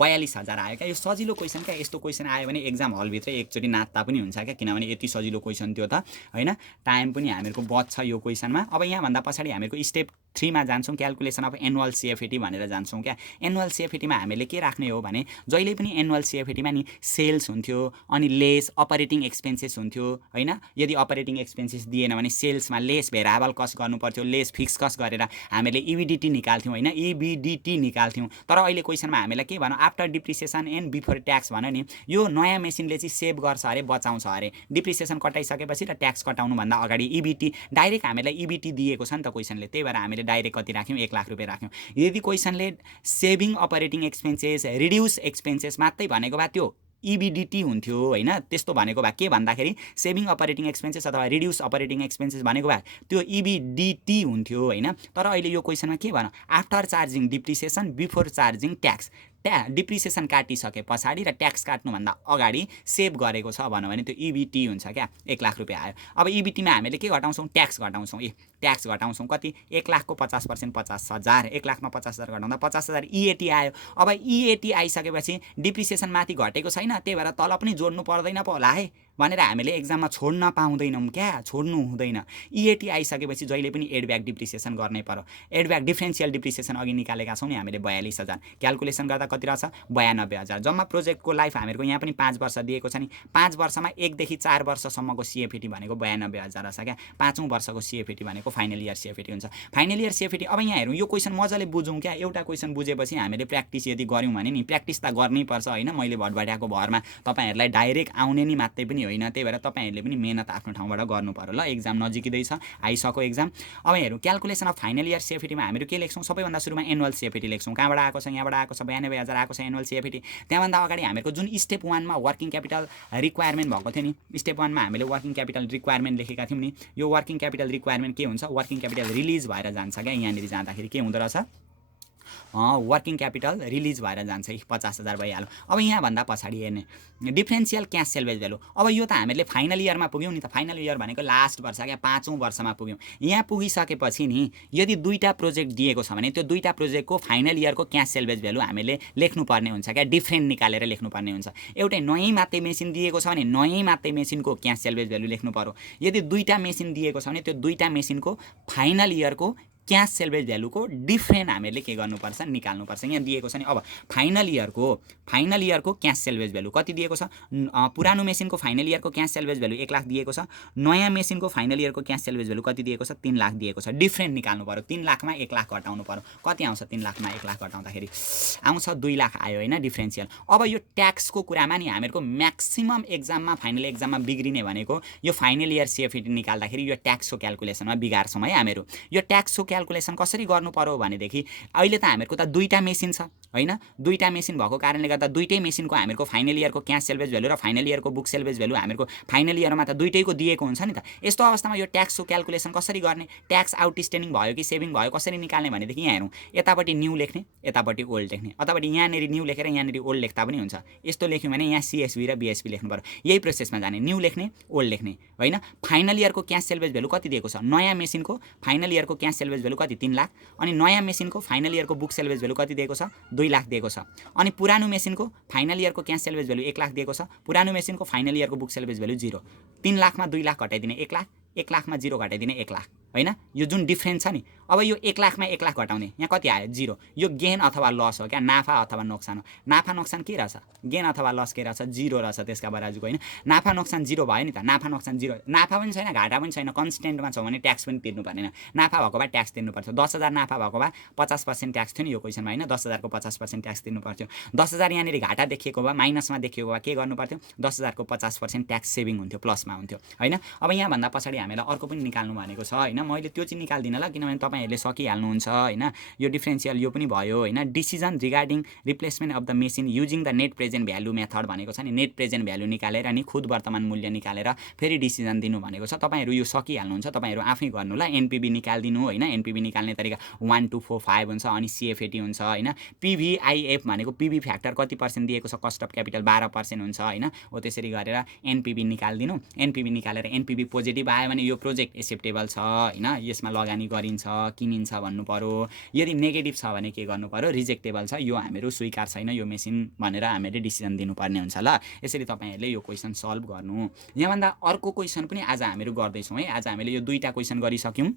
42,000 आयो क्या। यो सजिलो क्वेसन क्या। यस्तो क्वेसन आयो भने एक्जाम हलभित्रै एकचोटि नाच्दा पनि हुन्छ क्या, किनभने यति सजिलो क्वेसन थियो त होइन। टाइम पनि हामीहरूको बच्छ यो क्वेसनमा। अब यहाँभन्दा पछाडि हामीहरूको स्टेप 3 मा जान्छौँ, क्यालकुलेसन अफ एनुअल सिएफएटी भनेर जान्छौँ क्या। एनुअल सिएफएटीमा हामीले के राख्ने हो भने जहिले पनि एनुअल सिएफएटीमा नि सेल्स हुन्थ्यो, अनि लेस अपरेटिङ एक्सपेन्सेस हुन्थ्यो होइन। यदि अपरेटिङ एक्सपेन्सेस दिएन भने सेल्समा लेस भेराबल कस्ट गर्नु पर्थ्यो, लेस फिक्स कस्ट गरेर हामीले इबिडिटी निकाल्थ्यौँ होइन, इबिडिटी निकाल्थ्यौँ। तर अहिले क्वेसनमा हामीलाई के भनौँ, after depreciation and before tax भन्यो नि। यो नयाँ मेसिनले चाहिँ सेभ गर्छ अरे, बचाउँछ अरे। डिप्रिसिएसन कटाइसकेपछि र ट्याक्स कटाउनुभन्दा अगाडि इबिटी डाइरेक्ट हामीलाई इबिटी दिएको छ नि त क्वेसनले। त्यही भएर हामीले डाइरेक्ट कति राख्यौँ, 1 लाख रुपियाँ राख्यौँ। यदि क्वेसनले saving operating expenses reduce expenses मात्रै भनेको भए त्यो इबिडिटी हुन्थ्यो होइन। त्यस्तो भनेको भए के भन्दाखेरि सेभिङ अपरेटिङ एक्सपेन्सेस अथवा रिड्युस अपरेटिङ एक्सपेन्सेस भनेको भए त्यो इबिडिटी हुन्थ्यो होइन। तर अहिले यो क्वेसनमा के भनौँ, after charging depreciation before charging tax. Depreciation काटिसके पछाडि र ट्याक्स काट्नुभन्दा अगाडि सेभ गरेको छ भन्यो भने त्यो इबिटी हुन्छ क्या। 1 लाख रुपियाँ आयो। अब इबिटीमा हामीले के घटाउँछौँ, ट्याक्स घटाउँछौँ। ट्याक्स घटाउँछौँ कति, 1 लाखको 50% 50,000। 1 लाखमा 50,000 घटाउँदा 50,000 इएटी आयो। अब इएटी आइसकेपछि डिप्रिसिएसन माथि घटेको छैन, त्यही भएर तल पनि जोड्नु पर्दैन पो होला है भनेर हामीले एक्जाममा छोड्न पाउँदैनौँ क्या, छोड्नु हुँदैन। इएटी आइसकेपछि जहिले पनि एडब्याक डिप्रिसिएसन गर्नै पर्यो। एडब्याक डिफ्रेन्सियल डिप्रिसिएसन अघि निकालेका छौँ नि हामीले 42,000। क्यालकुलेसन गर्दा कति रहेछ, 92,000। जम्मा प्रोजेक्टको लाइफ हामीहरूको यहाँ पनि 5 वर्ष दिएको छ नि। 5 वर्षमा 1 देखि 4 वर्षसम्मको सिएफएटी भनेको 92,000 रहेछ क्या। 5औं वर्षको सिएफएटी भनेको फाइनल इयर सिएफएटी हुन्छ। फाइनल इयर सिएफएटी अब यहाँ हेरौँ, यो क्वेसन मजाले बुझौँ क्या। एउटा क्वेसन बुझेपछि हामीले प्र्याक्टिस यदि गऱ्यौँ भने नि, प्र्याक्टिस त गर्नै पर्छ होइन। मैले भटभट्याएको भरमा तपाईँहरूलाई डाइरेक्ट आउने नि मात्रै पनि होइन। त्यही भएर तपाईँहरूले पनि मेहनत आफ्नो ठाउँबाट गर्नु पर्यो ल। एक्जाम नजिकै छ, आइसक्यो एक्जाम। अब हेरौँ क्यालकुलेसन अफ फाइनल इयर सिएफएटीमा हामीहरू के लेख्छौँ, सबैभन्दा सुरुमा एनुअल सिएफएटी लेख्छौँ। कहाँबाट आएको छ, यहाँबाट आएको छ, 92,000 आएको छ एनुअल सिएफएटी। त्यहाँभन्दा अगाडि हामीहरूको जुन स्टेप 1 मा वर्किङ क्यापिटल रिक्वायरमेन्ट भएको थियो नि, स्टेप 1 मा हामीले वर्किङ क्यापिटल रिक्वायरमेन्ट लेखेका थियौँ नि। यो वर्किङ क्यापिटल रिक्वायरमेन्ट के हुन्छ, वर्किङ क्यापिटल रिलिज भएर जान्छ क्या। यहाँनिर जाँदाखेरि के हुँदो रहेछ, वर्किङ क्यापिटल रिलिज भएर जान्छ। 50,000 भइहाल्यो। अब यहाँभन्दा पछाडि हेर्ने डिफ्रेन्सियल क्यास सेल्भेज भ्यालु। अब यो त हामीले फाइनल इयरमा पुग्यौँ नि त। फाइनल इयर भनेको लास्ट वर्ष क्या, 5औं वर्षमा पुग्यौँ। यहाँ पुगिसकेपछि नि यदि 2टा प्रोजेक्ट दिएको छ भने त्यो 2टा प्रोजेक्टको फाइनल इयरको क्यास सेल्भेज भ्यालु हामीले लेख्नुपर्ने हुन्छ क्या। डिफ्रेन्ट निकालेर लेख्नुपर्ने हुन्छ। एउटै नयाँ मात्रै मेसिन दिएको छ भने नयाँ मात्रै मेसिनको क्यास सेल्भेज भ्यालु लेख्नु पर्यो। यदि 2टा मेसिन दिएको छ भने त्यो 2टा मेसिनको फाइनल इयरको क्यास सेल्भेज भ्यालुको डिफ्रेन्ट हामीले के गर्नुपर्छ निकाल्नुपर्छ। यहाँ दिएको छ नि अब फाइनल इयरको क्यास सेल्भेज भ्यालु कति दिएको छ, पुरानो मेसिनको फाइनल इयरको क्यास सेल्भेज भ्यालु 1 लाख दिएको छ, नयाँ मेसिनको फाइनल इयरको क्यास सेल्भेज भ्यालु कति दिएको छ 3 लाख दिएको छ। डिफ्रेन्ट निकाल्नु पर्यो, 3 लाखमा 1 लाख घटाउनु पर्यो, कति आउँछ 3 लाखमा 1 लाख घटाउँदाखेरि आउँछ 2 लाख आयो हैन डिफ्रेन्सियल। अब यो ट्याक्सको कुरामा नि हामीहरुको म्याक्सिमम एक्जाममा फाइनल एक्जाममा बिग्रिने भनेको यो फाइनल इयर सीएफईटी निकाल्दाखेरि यो ट्याक्सको क्याल्कुलेसनमा बिगार्छौं है हामीहरु। यो ट्याक्सको क्याल्कुलेसन कसरी गर्नु पर्यो भनेदेखि अहिले त हामीहरुको त दुईटा मेसिन छ हैन, दुईटा मेसिन भएको कारणले गर्दा दुईटै मेसिनको हामीहरुको फाइनल इयरको क्याश सेल्भेज भ्यालु र फाइनल इयरको बुक सेल्भेज भ्यालु हामीहरुको फाइनल इयरमा त दुईटैको दिएको हुन्छ नि त। यस्तो अवस्थामा यो ट्याक्सको क्याल्कुलेसन कसरी गर्ने, ट्याक्स आउटस्ट्यान्डिङ भयो कि सेभिङ भयो कसरी निकाल्ने भनेदेखि यहाँ हेरौँ, यतापट्टि न्यू लेख्ने यतापट्टि ओल्ड लेख्ने, अथवापट्टि यहाँनेरि न्यू लेखेर यहाँनेरि ओल्ड लेख्दा पनि हुन्छ। यस्तो लेख्यौँ भने यहाँ सीएसबी र बीएसबी लेख्नु पर्यो, यही प्रोसेसमा जाने, न्यू लेख्ने ओल्ड लेख्ने हैन। फाइनल इयरको क्याश सेल्भेज भ्यालु कति दिएको छ, नयाँ मेसिनको फाइनल इयरको क्याश सेल्भेज भ्यालु कति 3 लाख, अनि नयाँ मेसिनको फाइनल इयरको बुक सेल्भेज भ्यालु कति दिएको छ 2 लाख दिएको छ, अनि पुरानो मेसिनको फाइनल इयरको क्याश सेल्भेज भ्यालु 1 लाख दिएको छ, पुरानो मेसिनको फाइनल इयरको बुक सेल्भेज भ्यालु 0। 3 लाखमा 2 लाख घटाइदिने 1 लाख, 1 लाखमा 0 घटाइदिने 1 लाख हैन। यो जुन डिफरेन्स छ नि, अब यो 1 लाखमा 1 लाख घटाउने यहाँ कति आयो 0। यो गेन अथवा लस हो क्या, नाफा अथवा नोक्सान हो। नाफा नोक्सान के रहेछ, गेन अथवा लस के रहेछ 0 रहेछ त्यसका बराजुको हैन। नाफा नोक्सान 0 भयो नि त, नाफा नोक्सान 0, नाफा पनि छैन घाटा पनि छैन, कन्स्टेन्टमा छ भने ट्याक्स पनि तिर्नु पर्दैन। नाफा भएको भए ट्याक्स तिर्नु पर्थ्यो, 10,000 नाफा भएको भए 50% ट्याक्स थियो नि यो क्वेशनमा हैन, 10,000 को 50% ट्याक्स तिर्नु पर्थ्यो। 10,000 यहाँनेरि घाटा देखिएको भए माइनसमा देखिएको भए के गर्नु पर्थ्यो, 10,000 को 50% ट्याक्स सेभिङ हुन्थ्यो, प्लसमा हुन्थ्यो हैन। अब यहाँ भन्दा पछाडी हामीलाई अर्को पनि निकाल्नु भनेको छ हैन, मैले त्यो चाहिँ निकाल्दिन ल, किनभने तपाईहरुले सकिहाल्नुहुन्छ हैन। यो डिफरेन्शियल यो पनि भयो हैन। Decision regarding replacement of the machine using the net present value method भनेको छ नि, नेट प्रेजेन्ट भ्यालु निकालेर अनि खुद वर्तमान मूल्य निकालेर फेरि डिसिजन दिनु भनेको छ। तपाईहरु यो सकिहाल्नुहुन्छ, तपाईहरु आफै गर्नु ल। एनपीबी निकाल्दिनु हैन, एनपीबी निकाल्ने तरिका 1 2 4 5 हुन्छ, अनि सीएफएटी हुन्छ हैन। पीभीआईएफ भनेको पीबी फ्याक्टर कति पर्सेन्ट दिएको छ, कस्ट अफ क्यापिटल 12% हुन्छ हैन। हो त्यसरी गरेर एनपीबी निकाल्दिनु, एनपीबी निकालेर एनपीबी पोजिटिभ आयो भने यो प्रोजेक्ट एक्सेप्टेबल छ हैन, यसमा लगानी गरिन्छ किनिन्छ भन्नु पर्यो। यदि नेगेटिभ छ भने के गर्नु पर्यो, रिजेक्टेबल छ, यो हामीहरु स्वीकार छैन यो मेसिन भनेर हामीले डिसिजन दिनुपर्ने हुन्छ ल। यसरी तपाईहरुले यो क्वेशन सल्भ गर्नु। यहाँभन्दा अर्को क्वेशन पनि आज हामीहरु गर्दै छौं है। आज हामीले यो दुईटा क्वेशन गरिसक्यौं।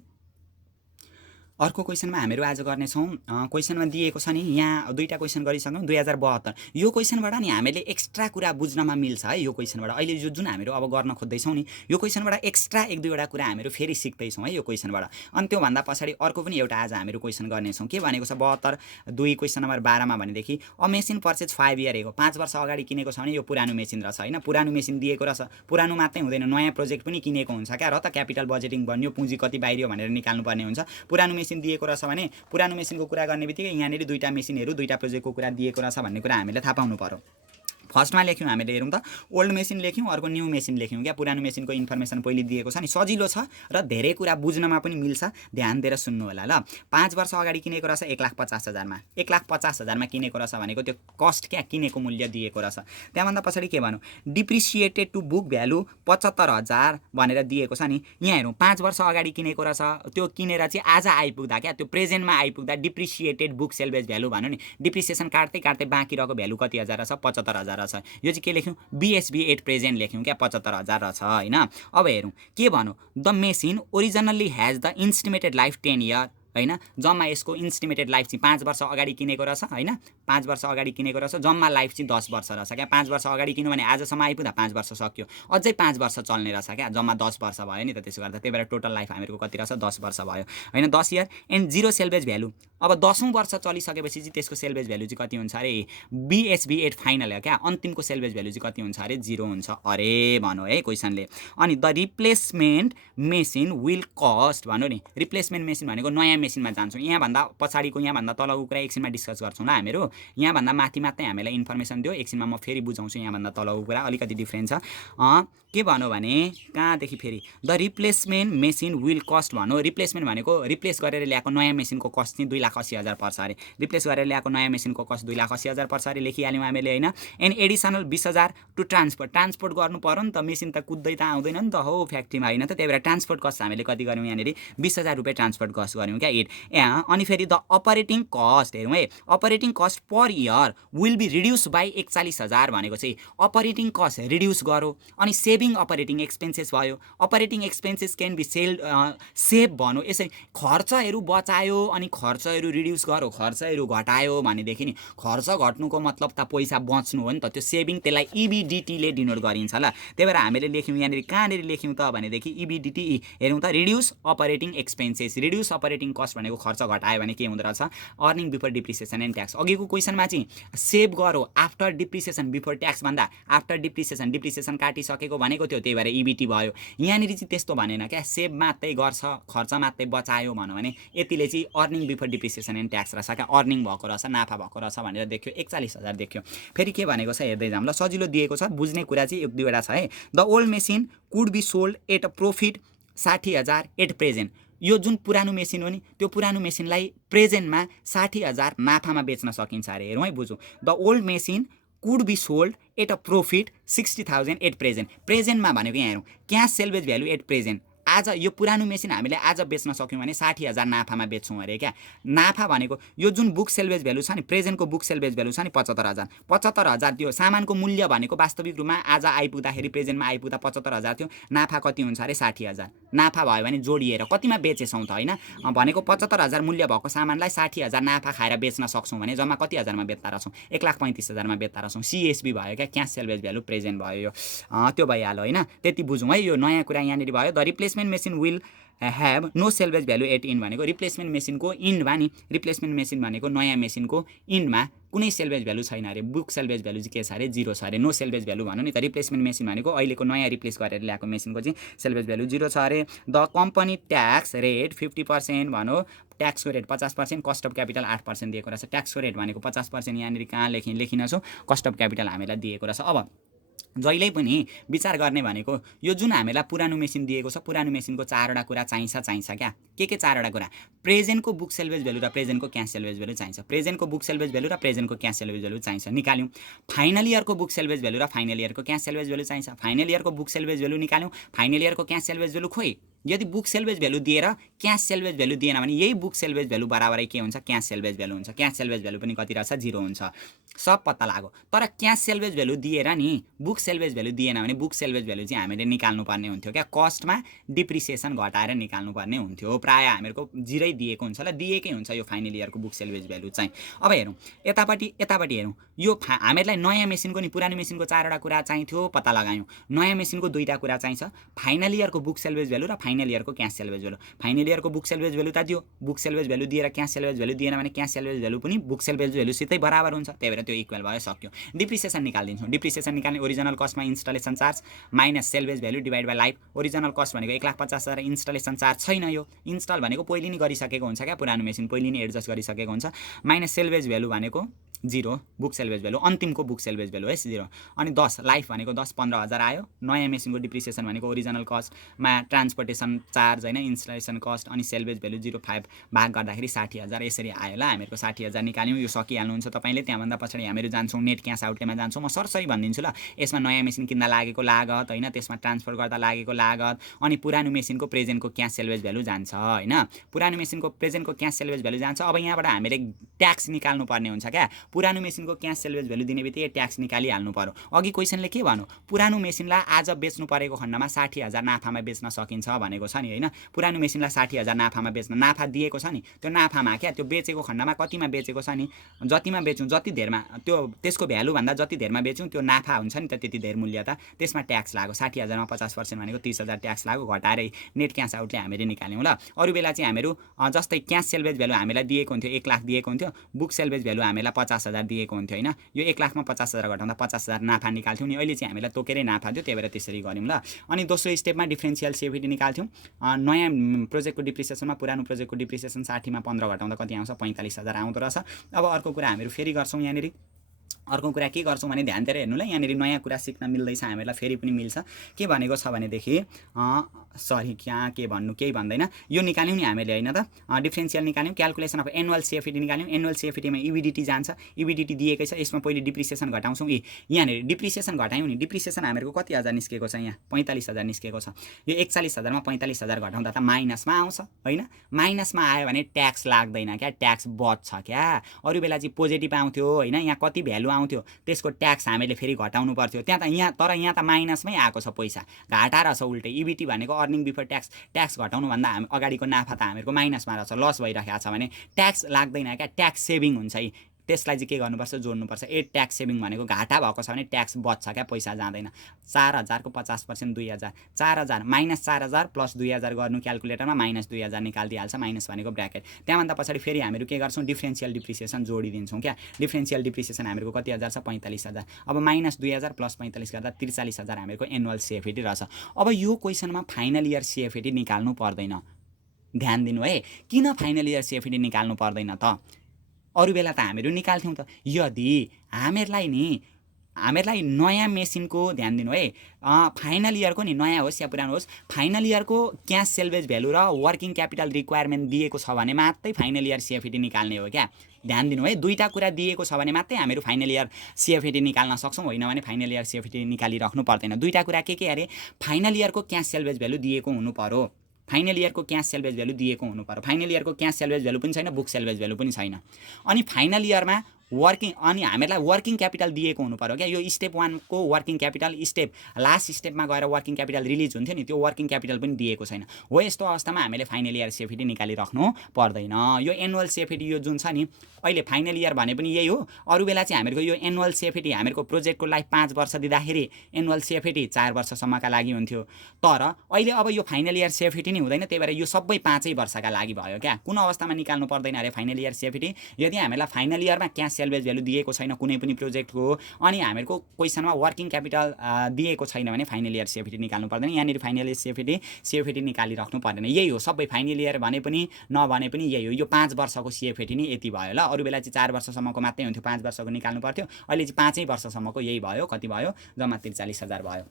अर्को क्वेशनमा हामीहरु आज गर्ने छौं, क्वेशनमा दिएको छ नि, यहाँ दुईटा क्वेशन गरिसक्यौं 2072। यो क्वेशनबाट नि हामीले एक्स्ट्रा कुरा बुझ्नमा मिल्छ है। यो क्वेशनबाट अहिले यो जुन हामीहरु अब गर्न खोज्दै छौं नि, यो क्वेशनबाट एक्स्ट्रा 1 2 वटा कुरा हामीहरु फेरि सिक्दै छौं है यो क्वेशनबाट। अनि त्यो भन्दा पछाडी अर्को पनि एउटा आज हामीहरु क्वेशन गर्ने छौं। के भनेको छ 72 क्वेशन नम्बर 12 मा भनेदेखि अ मेसिन पर्चेज 5 इयर एगो, 5 वर्ष अगाडि किनेको छ भने यो पुरानो मेसिन रहेछ हैन। पुरानो मेसिन दिएको रहेछ, पुरानो मात्रै हुँदैन नयाँ प्रोजेक्ट पनि किनेको हुन्छ क्या, र त क्यापिटल बजेटिङ बन्यो, पुँजी कति बाहिरियो भनेर निकाल्नु पर्ने हुन्छ। पुरानो मेसिन दिएको रहेछ भने पुरानो मेसिनको कुरा गर्ने बित्तिकै यहाँनेरि दुईटा मेसिनहरु दुईटा प्रोजेक्टको कुरा दिएको रहेछ भन्ने कुरा हामीले थाहा पाउनु पर्यो। फर्स्टमा लेख्यौं हामीले, हेरौं त, ओल्ड मेसिन लेख्यौं, अर्को न्यू मेसिन लेख्यौं क्या। पुरानो मेसिनको इन्फर्मेसन पहिले दिएको छ नि, सजिलो छ र धेरै कुरा बुझ्नमा पनि मिल्छ, ध्यान दिएर सुन्नु होला ल। 5 वर्ष अगाडि किनेको रहेछ 1,50,000 मा, 1,50,000 मा किनेको रहेछ भनेको त्यो कस्ट क्या, किनेको मूल्य दिएको रहेछ। त्यहाँभन्दा पछाडी के भन्नु, डिप्रिसिएटेड टु बुक भ्यालु 75,000 भनेर दिएको छ नि। यहाँ हेरौं 5 वर्ष अगाडि किनेको रहेछ, त्यो किनेर चाहिँ आज आइपुग्दा क्या, त्यो प्रेजेन्टमा आइपुग्दा डिप्रिसिएटेड बुक सेल्भेज भ्यालु भन्नु नि, डिप्रिसिएसन काट्दै काट्दै बाँकी रहेको भ्यालु कति हजार रहेछ 75,000 रहेछ। यो चाहिँ के लेख्यौं, बीएसबी एट प्रेजेन्ट लेख्यौं क्या, 75,000 रहेछ हैन। अब हेरौं के भन्नु, the machine originally has the estimated life 10 year हैन। जम्मा यसको इन्स्टिमेटेड लाइफ चाहिँ 5 वर्ष अगाडि किनेको रहेछ हैन, 5 वर्ष अगाडि किनेको रहेछ, जम्मा लाइफ चाहिँ 10 वर्ष रहेछ क्या। 5 वर्ष अगाडि किन्यो भने आजसम्म आइपुग्दा 5 वर्ष सक्यो, अझै 5 वर्ष चल्ने रहेछ क्या, जम्मा 10 वर्ष भयो नि त। त्यसो गर्दा त्यही भएर टोटल लाइफ हामीहरुको कति रहेछ 10 वर्ष भयो हैन, 10 इयर एन्ड 0 सेल्भेज भ्यालु। अब 10औं वर्ष चलिसकेपछि चाहिँ त्यसको सेल्भेज भ्यालु चाहिँ कति हुन्छ अरे, बीएसबी एट फाइनल हो क्या, अन्तिमको सेल्भेज भ्यालु चाहिँ कति हुन्छ अरे 0 हुन्छ अरे भन्नु है क्वेशनले। अनि the replacement machine will cost भन्नु नि, रिप्लेसमेन्ट मेसिन भनेको नयाँ मेसिनमा जान्छौं। यहाँ भन्दा पछाडीको यहाँ भन्दा तलको कुरा एकछिनमा डिस्कस गर्छौं ल हामीहरु। यहाँ भन्दा माथि मात्रै हामीलाई इन्फर्मेसन दियो, एकछिनमा म फेरि बुझाउँछु। यहाँ भन्दा तलको कुरा अलिकति डिफरेन्स छ। के भन्नु भने कहाँदेखि फेरि the replacement machine will cost भन्नु, रिप्लेसमेन्ट भनेको रिप्लेस गरेर ल्याएको नयाँ मेसिनको कस्ट चाहिँ 2,80,000 पर्छ अरे। रिप्लेस गरेर ल्याएको नयाँ मेसिनको कस्ट 2,80,000 पर्छ अरे लेखिहाल्यौं हामीले हैन। एन्ड एडिसनल 20,000 टु ट्रान्सपोर्ट गर्नु पर्यो नि त, मेसिन त कुद्दै त आउँदैन नि त हो फ्याक्ट्रीमा हैन त, त्यही भएर ट्रान्सपोर्ट कस्ट हामीले कति गर्यौं यहाँनेरि 20,000 रुपैयाँ ट्रान्सपोर्ट कस्ट गर्यौं क्या। क्या 8 अनि फेरि द अपरेटिङ कस्ट हेरौँ है operating cost per year will be reduce by 41,000 भनेको चाहिँ अपरेटिङ कस्ट रिड्युस गरौँ अनि सेभिङ अपरेटिङ एक्सपेन्सेस भयो operating expenses can be save भनौँ यसरी खर्चहरू बचायो अनि खर्चहरू रिड्युस गरौँ खर्चहरू घटायो भनेदेखि नि खर्च घट्नुको मतलब त पैसा बच्नु हो नि त त्यो सेभिङ त्यसलाई इबिडिटीले डिनोट गरिन्छ ल त्यही भएर हामीले लेख्यौँ यहाँनिर कहाँनिर लेख्यौँ त भनेदेखि इबिडिटी हेरौँ त reduce operating expenses reduce operating cost भनेको खर्च घटायो भने के हुँदो रहेछ earning before depreciation and tax अघिको क्वेसनमा चाहिँ सेभ गरौँ आफ्टर डिप्रिसिएसन बिफोर ट्याक्स भन्दा आफ्टर डिप्रिसिएसन काटिसकेको भनेको थियो त्यही भएर इबिटी भयो यहाँनिर चाहिँ त्यस्तो भनेन क्या सेभ मात्रै गर्छ खर्च मात्रै बचायो भनौँ भने यतिले चाहिँ earning before depreciation and tax रहेछ क्या अर्निङ भएको रहेछ नाफा भएको रहेछ भनेर देख्यो 41,000 देख्यो फेरि के भनेको छ हेर्दै जाऊँ ल सजिलो दिएको छ बुझ्ने कुरा चाहिँ एक दुईवटा छ है the old machine could be sold at a profit 60,000 at present यो जुन पुरानो मेसिन हो नि त्यो पुरानो मेसिनलाई प्रेजेन्टमा 60,000 नाफामा बेच्न सकिन्छ अरे हेरौँ है बुझौँ the old machine could be sold at a profit 60,000 at प्रेजेन्टमा भनेको यहाँ हेरौँ cash salvage value at present आज यो पुरानो मेसिन हामीले आज बेच्न सक्यौँ भने 60,000 नाफामा बेच्छौँ अरे क्या नाफा भनेको यो जुन बुक सेल्वेज भ्यालु छ नि प्रेजेन्टको बुक सेल्वेज भ्यालु छ नि 75,000 त्यो सामानको मूल्य भनेको वास्तविक रूपमा आज आइपुग्दाखेरि प्रेजेन्टमा आइपुग्दा 75,000 थियो नाफा कति हुन्छ अरे 60,000 नाफा भयो भने जोडिएर कतिमा बेचेछौँ त होइन भनेको 75,000 मूल्य भएको सामानलाई 60,000 नाफा खाएर बेच्न सक्छौँ भने जम्मा कति हजारमा बेच्दा रहेछौँ 1,35,000मा बेच्दा रहेछौँ सिएसबी भयो क्या क्यास सेल्वेज भ्यालु प्रेजेन्ट भयो यो त्यो भइहाल्यो होइन त्यति बुझौँ है यो नयाँ कुरा यहाँनिर भयो the replacement machine will have no salvage value at end भनेको रिप्लेसमेन्ट मेसिनको इन भा नि रिप्लेसमेन्ट मेसिन भनेको नयाँ मेसिनको इनमा कुनै सेल्वेज भ्यालु छैन अरे बुक सेल्वेज भ्यालु चाहिँ के छ अरे 0 छ अरे नो सेल्वेज भ्यालु भनौँ नि त रिप्लेसमेन्ट मेसिन भनेको अहिलेको नयाँ रिप्लेस गरेर ल्याएको मेसिनको चाहिँ सेल्वेज भ्यालु 0 छ अरे द कम्पनी ट्याक्स रेट 50% भनौँ ट्याक्सको रेट 50% कस्ट अफ क्यापिटल 8% दिएको रहेछ ट्याक्सको रेट भनेको 50% यहाँनिर कहाँ लेखिन कस्ट अफ क्यापिटल हामीलाई दिएको रहेछ अब जहिल्यै पनि विचार गर्ने भनेको यो जुन हामीलाई पुरानो मेसिन दिएको छ पुरानो मेसिनको चारवटा कुरा चाहिन्छ क्या के चारवटा कुरा प्रेजेन्टको बुक सेल्वेज भ्यालु र प्रेजेन्टको क्यास सेल्वेज भ्यालु चाहिन्छ प्रेजेन्टको बुक सेल्वेज भ्यालु र प्रेजेन्टको क्यास सेल्वेज भ्यालु चाहिन्छ निकाल्यौँ फाइनल इयरको बुक सेल्वेज भ्यालु र फाइनल इयरको क्यास सेल्वेज भ्यालु चाहिन्छ फाइनल इयरको बुक सेल्वेज भ्यालु निकाल्यौँ फाइनल इयरको क्यास सेल्वेज भ्यालु खोइ यदि बुक सेल्वेज भ्यालु दिएर क्यास सेल्वेज भ्यालु दिएन भने यही बुक सेल्वेज भ्यालु बराबरै के हुन्छ क्यास सेल्वेज भ्यालु हुन्छ क्यास सेल्वेज भ्यालु पनि कति रहेछ 0 हुन्छ सब पत्ता लाग्यो तर क्यास सेल्वेज भ्यालु दिएर नि बुक सेल्वेज भ्यालु दिएन भने बुक सेल्वेज भ्यालु चाहिँ हामीले निकाल्नु पर्ने हुन्थ्यो क्या कस्टमा डिप्रिसिएसन घटाएर निकाल्नु पर्ने हुन्थ्यो प्राय हामीहरूको 0 दिएको हुन्छ ल दिएकै हुन्छ यो फाइनल इयरको बुक सेल्वेज भ्यालु चाहिँ अब हेरौँ यतापट्टि हेरौँ यो हामीलाई नयाँ मेसिनको नि पुरानो मेसिनको चारवटा कुरा चाहिन्थ्यो पत्ता लगायौँ नयाँ मेसिनको दुईटा कुरा चाहिन्छ फाइनल इयरको बुक सेल्वेज भ्यालु र फाइनल इयरको क्यास सेल्वेज भ्यालु फाइनल इयरको बुक सेल्वेज भ्यालु त दियो बुक सेल्वेज भ्यालु दिएर क्यास सेल्वेज भ्यालु दिएन भने क्यास सेल्वेज भ्यालु पनि बुक सेल्वेज भ्यालुसितै बराबर हुन्छ त्यही भएर त्यो इक्वल भयो सक्यो डिप्रिसिएसन निकालिदिन्छौँ डिप्रिसिएसन निकाल्ने ओरिजिनल कस्टमा installation charge minus salvage value divide by life original cost भनेको 1,50,000 इन्स्टलेसन चार्ज छैन यो इन्स्टल भनेको पहिले नै गरिसकेको हुन्छ क्या पुरानो मेसिन पहिले नै एडजस्ट गरिसकेको हुन्छ माइनस सेल्वेज भ्यालु भनेको 0 बुक सेल्वेज भ्यालु अन्तिमको बुक सेल्वेज भ्यालु है 0 अनि 10 लाइफ भनेको 10-15,000 आयो नयाँ मेसिनको डिप्रिसिएसन भनेको ओरिजिनल कस्टमा ट्रान्सपोर्टेसन चार्ज होइन इन्स्टलेसन कस्ट अनि सेल्वेज भ्यालु 0.5 भाग गर्दाखेरि 60,000 यसरी आयो ल हामीहरूको 60,000 निकाल्यौँ यो सकिहाल्नुहुन्छ तपाईँले त्यहाँभन्दा पछाडि हामीहरू जान्छौँ नेट क्यास आउटलेमा जान्छौँ म सरसरी भनिदिन्छु ल यसमा नयाँ मेसिन किन्दा लागेको लागत होइन त्यसमा ट्रान्सफर गर्दा लागेको लागत अनि पुरानो मेसिनको प्रेजेन्टको क्यास सेल्वेज भ्यालु जान्छ होइन पुरानो मेसिनको प्रेजेन्टको क्यास सेल्वेज भ्यालु जान्छ अब यहाँबाट हामीले ट्याक्स निकाल्नु पर्ने हुन्छ क्या पुरानो मेसिनको क्यास सेल्वेज भ्यालु दिने बित्तिकै ट्याक्स निकालिहाल्नु पर्यो अघि क्वेसनले के भन्यो पुरानो मेसिनलाई आज बेच्नु परेको खण्डमा 60,000 नाफामा बेच्न सकिन्छ भनेको छ नि होइन पुरानो मेसिनलाई 60,000 नाफामा बेच्न नाफा दिएको छ नि त्यो नाफामा क्या त्यो बेचेको खण्डमा कतिमा बेचेको छ नि जतिमा बेचौँ जति धेरमा त्यो त्यसको भ्यालु भन्दा जति धेरमा बेचौँ त्यो नाफा हुन्छ नि त त्यति धेर मूल्य त त्यसमा ट्याक्स लाग्यो 60,000मा 50% भनेको 30,000 ट्याक्स लाग्यो घटाएर नेट क्यास आउटले हामीले निकाल्यौँ ल अरू बेला चाहिँ हामीहरू जस्तै क्यास सेल्वेज भ्यालु हामीलाई दिएको हुन्थ्यो 1 लाख दिएको हुन्थ्यो बुक सेल्वेज भ्यालु हामीलाई 50,000 दिएको हुन्थ्यो होइन यो 1 लाखमा 50,000 घटाउँदा 50,000 नाफा निकाल्थ्यौँ नि अहिले चाहिँ हामीलाई तोकेरै नाफा थियो त्यही भएर त्यसरी गऱ्यौँ ल अनि दोस्रो स्टेपमा डिफरेन्सियल सेभिटी निकाल्थ्यौँ नयाँ प्रोजेक्टको डिप्रिसिएसनमा पुरानो प्रोजेक्टको डिप्रिसिएसन 60मा 15 घटाउँदा कति आउँछ 45,000 आउँदो रहेछ अब अर्को कुरा हामीहरू फेरि गर्छौँ यहाँनिर अर्को कुरा के गर्छौँ भने ध्यान दिएर हेर्नु ल, यहाँनिर नयाँ कुरा सिक्न मिल्दैछ हामीहरूलाई, फेरि पनि मिल्छ। के भनेको छ भनेदेखि सरी क्या के भन्नु, केही भन्दैन, यो निकाल्यौँ नि हामीले होइन त, डिफ्रेन्सियल निकाल्यौँ, क्यालकुलेसन अफ एनुअल सिएफएटी निकाल्यौँ। एनुअल सिएफएटीमा इबिडिटी जान्छ, इबिडिटी दिएकै छ, यसमा पहिले डिप्रिसिएसन घटाउँछौँ। यहाँनिर डिप्रिसिएसन घटायौँ नि, डिप्रिसिएसन हामीहरूको कति हजार निस्केको छ, यहाँ 45,000 निस्केको छ। यो 41,000मा 45,000 घटाउँदा त माइनसमा आउँछ होइन, माइनसमा आयो भने ट्याक्स लाग्दैन क्या, ट्याक्स बच्छ क्या। अरू बेला चाहिँ पोजिटिभ आउँथ्यो होइन, यहाँ कति भ्यालु आउँथ्यो त्यसको ट्याक्स हामीले फेरि घटाउनु पर्थ्यो त्यहाँ त, यहाँ तर यहाँ त माइनसमै आएको छ पैसा, घाटा रहेछ उल्टै। इबिटी भनेको अर्निङ बिफोर ट्याक्स, ट्याक्स घटाउनुभन्दा हामी अगाडिको नाफा त हामीहरूको माइनसमा रहेछ, लस भइरहेको छ भने ट्याक्स लाग्दैन क्या, ट्याक्स सेभिङ हुन्छ। त्यसलाई चाहिँ के गर्नुपर्छ, जोड्नुपर्छ। ट्याक्स सेभिङ भनेको घाटा भएको छ भने ट्याक्स बच्छ क्या, पैसा जाँदैन। 4,000को 50% 2,000, 4,000 माइनस 4,000 प्लस 2,000 गर्नु क्यालकुलेटरमा, माइनस 2,000 निकालिदिइहाल्छ, माइनस भनेको ब्र्याकेट। त्यहाँभन्दा पछाडि फेरि हामीहरू के गर्छौँ, डिफ्रेन्सियल डिप्रिसिएसन जोडिदिन्छौँ क्या। डिफ्रेन्सियल डिप्रिसिएसन हामीहरूको कति हजार छ, 45,000। अब माइनस 2,000 प्लस 45 गर्दा 43,000 हामीहरूको एनुअल सिएफएटी रहेछ। अब यो क्वेसनमा फाइनल इयर सिएफएटी निकाल्नु पर्दैन, ध्यान दिनु है। किन फाइनल इयर सिएफएटी निकाल्नु पर्दैन त, अरू बेला त हामीहरू निकाल्थ्यौँ त। यदि हामीहरूलाई नयाँ मेसिनको, ध्यान दिनु है, फाइनल इयरको नि नयाँ होस् या पुरानो होस्, फाइनल इयरको क्यास सेल्भेज भ्यालु र वर्किङ क्यापिटल रिक्वायरमेन्ट दिएको छ भने मात्रै फाइनल इयर सिएफएटी निकाल्ने हो क्या। ध्यान दिनु है, दुईवटा कुरा दिएको छ भने मात्रै हामीहरू फाइनल इयर सिएफएटी निकाल्न सक्छौँ, होइन भने फाइनल इयर सिएफएटी निकालिराख्नु पर्दैन। दुईवटा कुरा के अरे, फाइनल इयरको क्यास सेल्भेज भ्यालु दिएको हुनु पर्यो, फाइनल इयरको क्यास सेल्भेज भ्यालु दिएको हुनु पर्यो। फाइनल इयरको क्यास सेल्भेज भ्यालु पनि छैन, बुक सेल्भेज भ्यालु पनि छैन। अनि फाइनल इयरमा अनि हामीहरूलाई वर्किङ क्यापिटल दिएको हुनु पर्यो क्या। यो स्टेप 1 को वर्किङ क्यापिटल, लास्ट स्टेपमा गएर वर्किङ क्यापिटल रिलिज हुन्थ्यो नि, त्यो वर्किङ क्यापिटल पनि दिएको छैन। हो यस्तो अवस्थामा हामीले फाइनल इयर सिएफएटी निकालिराख्नु पर्दैन। यो एनुअल सिएफएटी यो जुन छ नि, अहिले फाइनल इयर भने पनि यही हो। अरू बेला चाहिँ हामीहरूको यो एनुअल सिएफएटी हामीहरूको प्रोजेक्टको लाइफ 5 वर्ष दिँदाखेरि एनुअल सिएफएटी 4 वर्षसम्मका लागि हुन्थ्यो। तर अहिले अब यो फाइनल इयर सिएफएटी नै हुँदैन, त्यही भएर यो सबै 5 वर्षका लागि भयो क्या। कुन अवस्थामा निकाल्नु पर्दैन अरे फाइनल इयर सिएफएटी, यदि हामीलाई फाइनल इयरमा क्यास सेल्भेज भ्यालु दिएको छैन कुनै पनि प्रोजेक्टको, अनि हामीहरूको क्वेसनमा वर्किङ क्यापिटल दिएको छैन भने फाइनल इयर सिएफएटी निकाल्नु पर्दैन। यहाँनिर फाइनल इयर सिएफएटी निकालिराख्नु पर्दैन, यही हो। सबै फाइनल इयर भने पनि नभने पनि यही हो। यो 5 वर्षको सिएफएटी नै यति भयो ल। अरू बेला चाहिँ 4 वर्षसम्मको मात्रै हुन्थ्यो, 5 वर्षको निकाल्नु पर्थ्यो। अहिले चाहिँ 5 वर्षसम्मको यही भयो। कति भयो, जम्मा 43,000 भयो।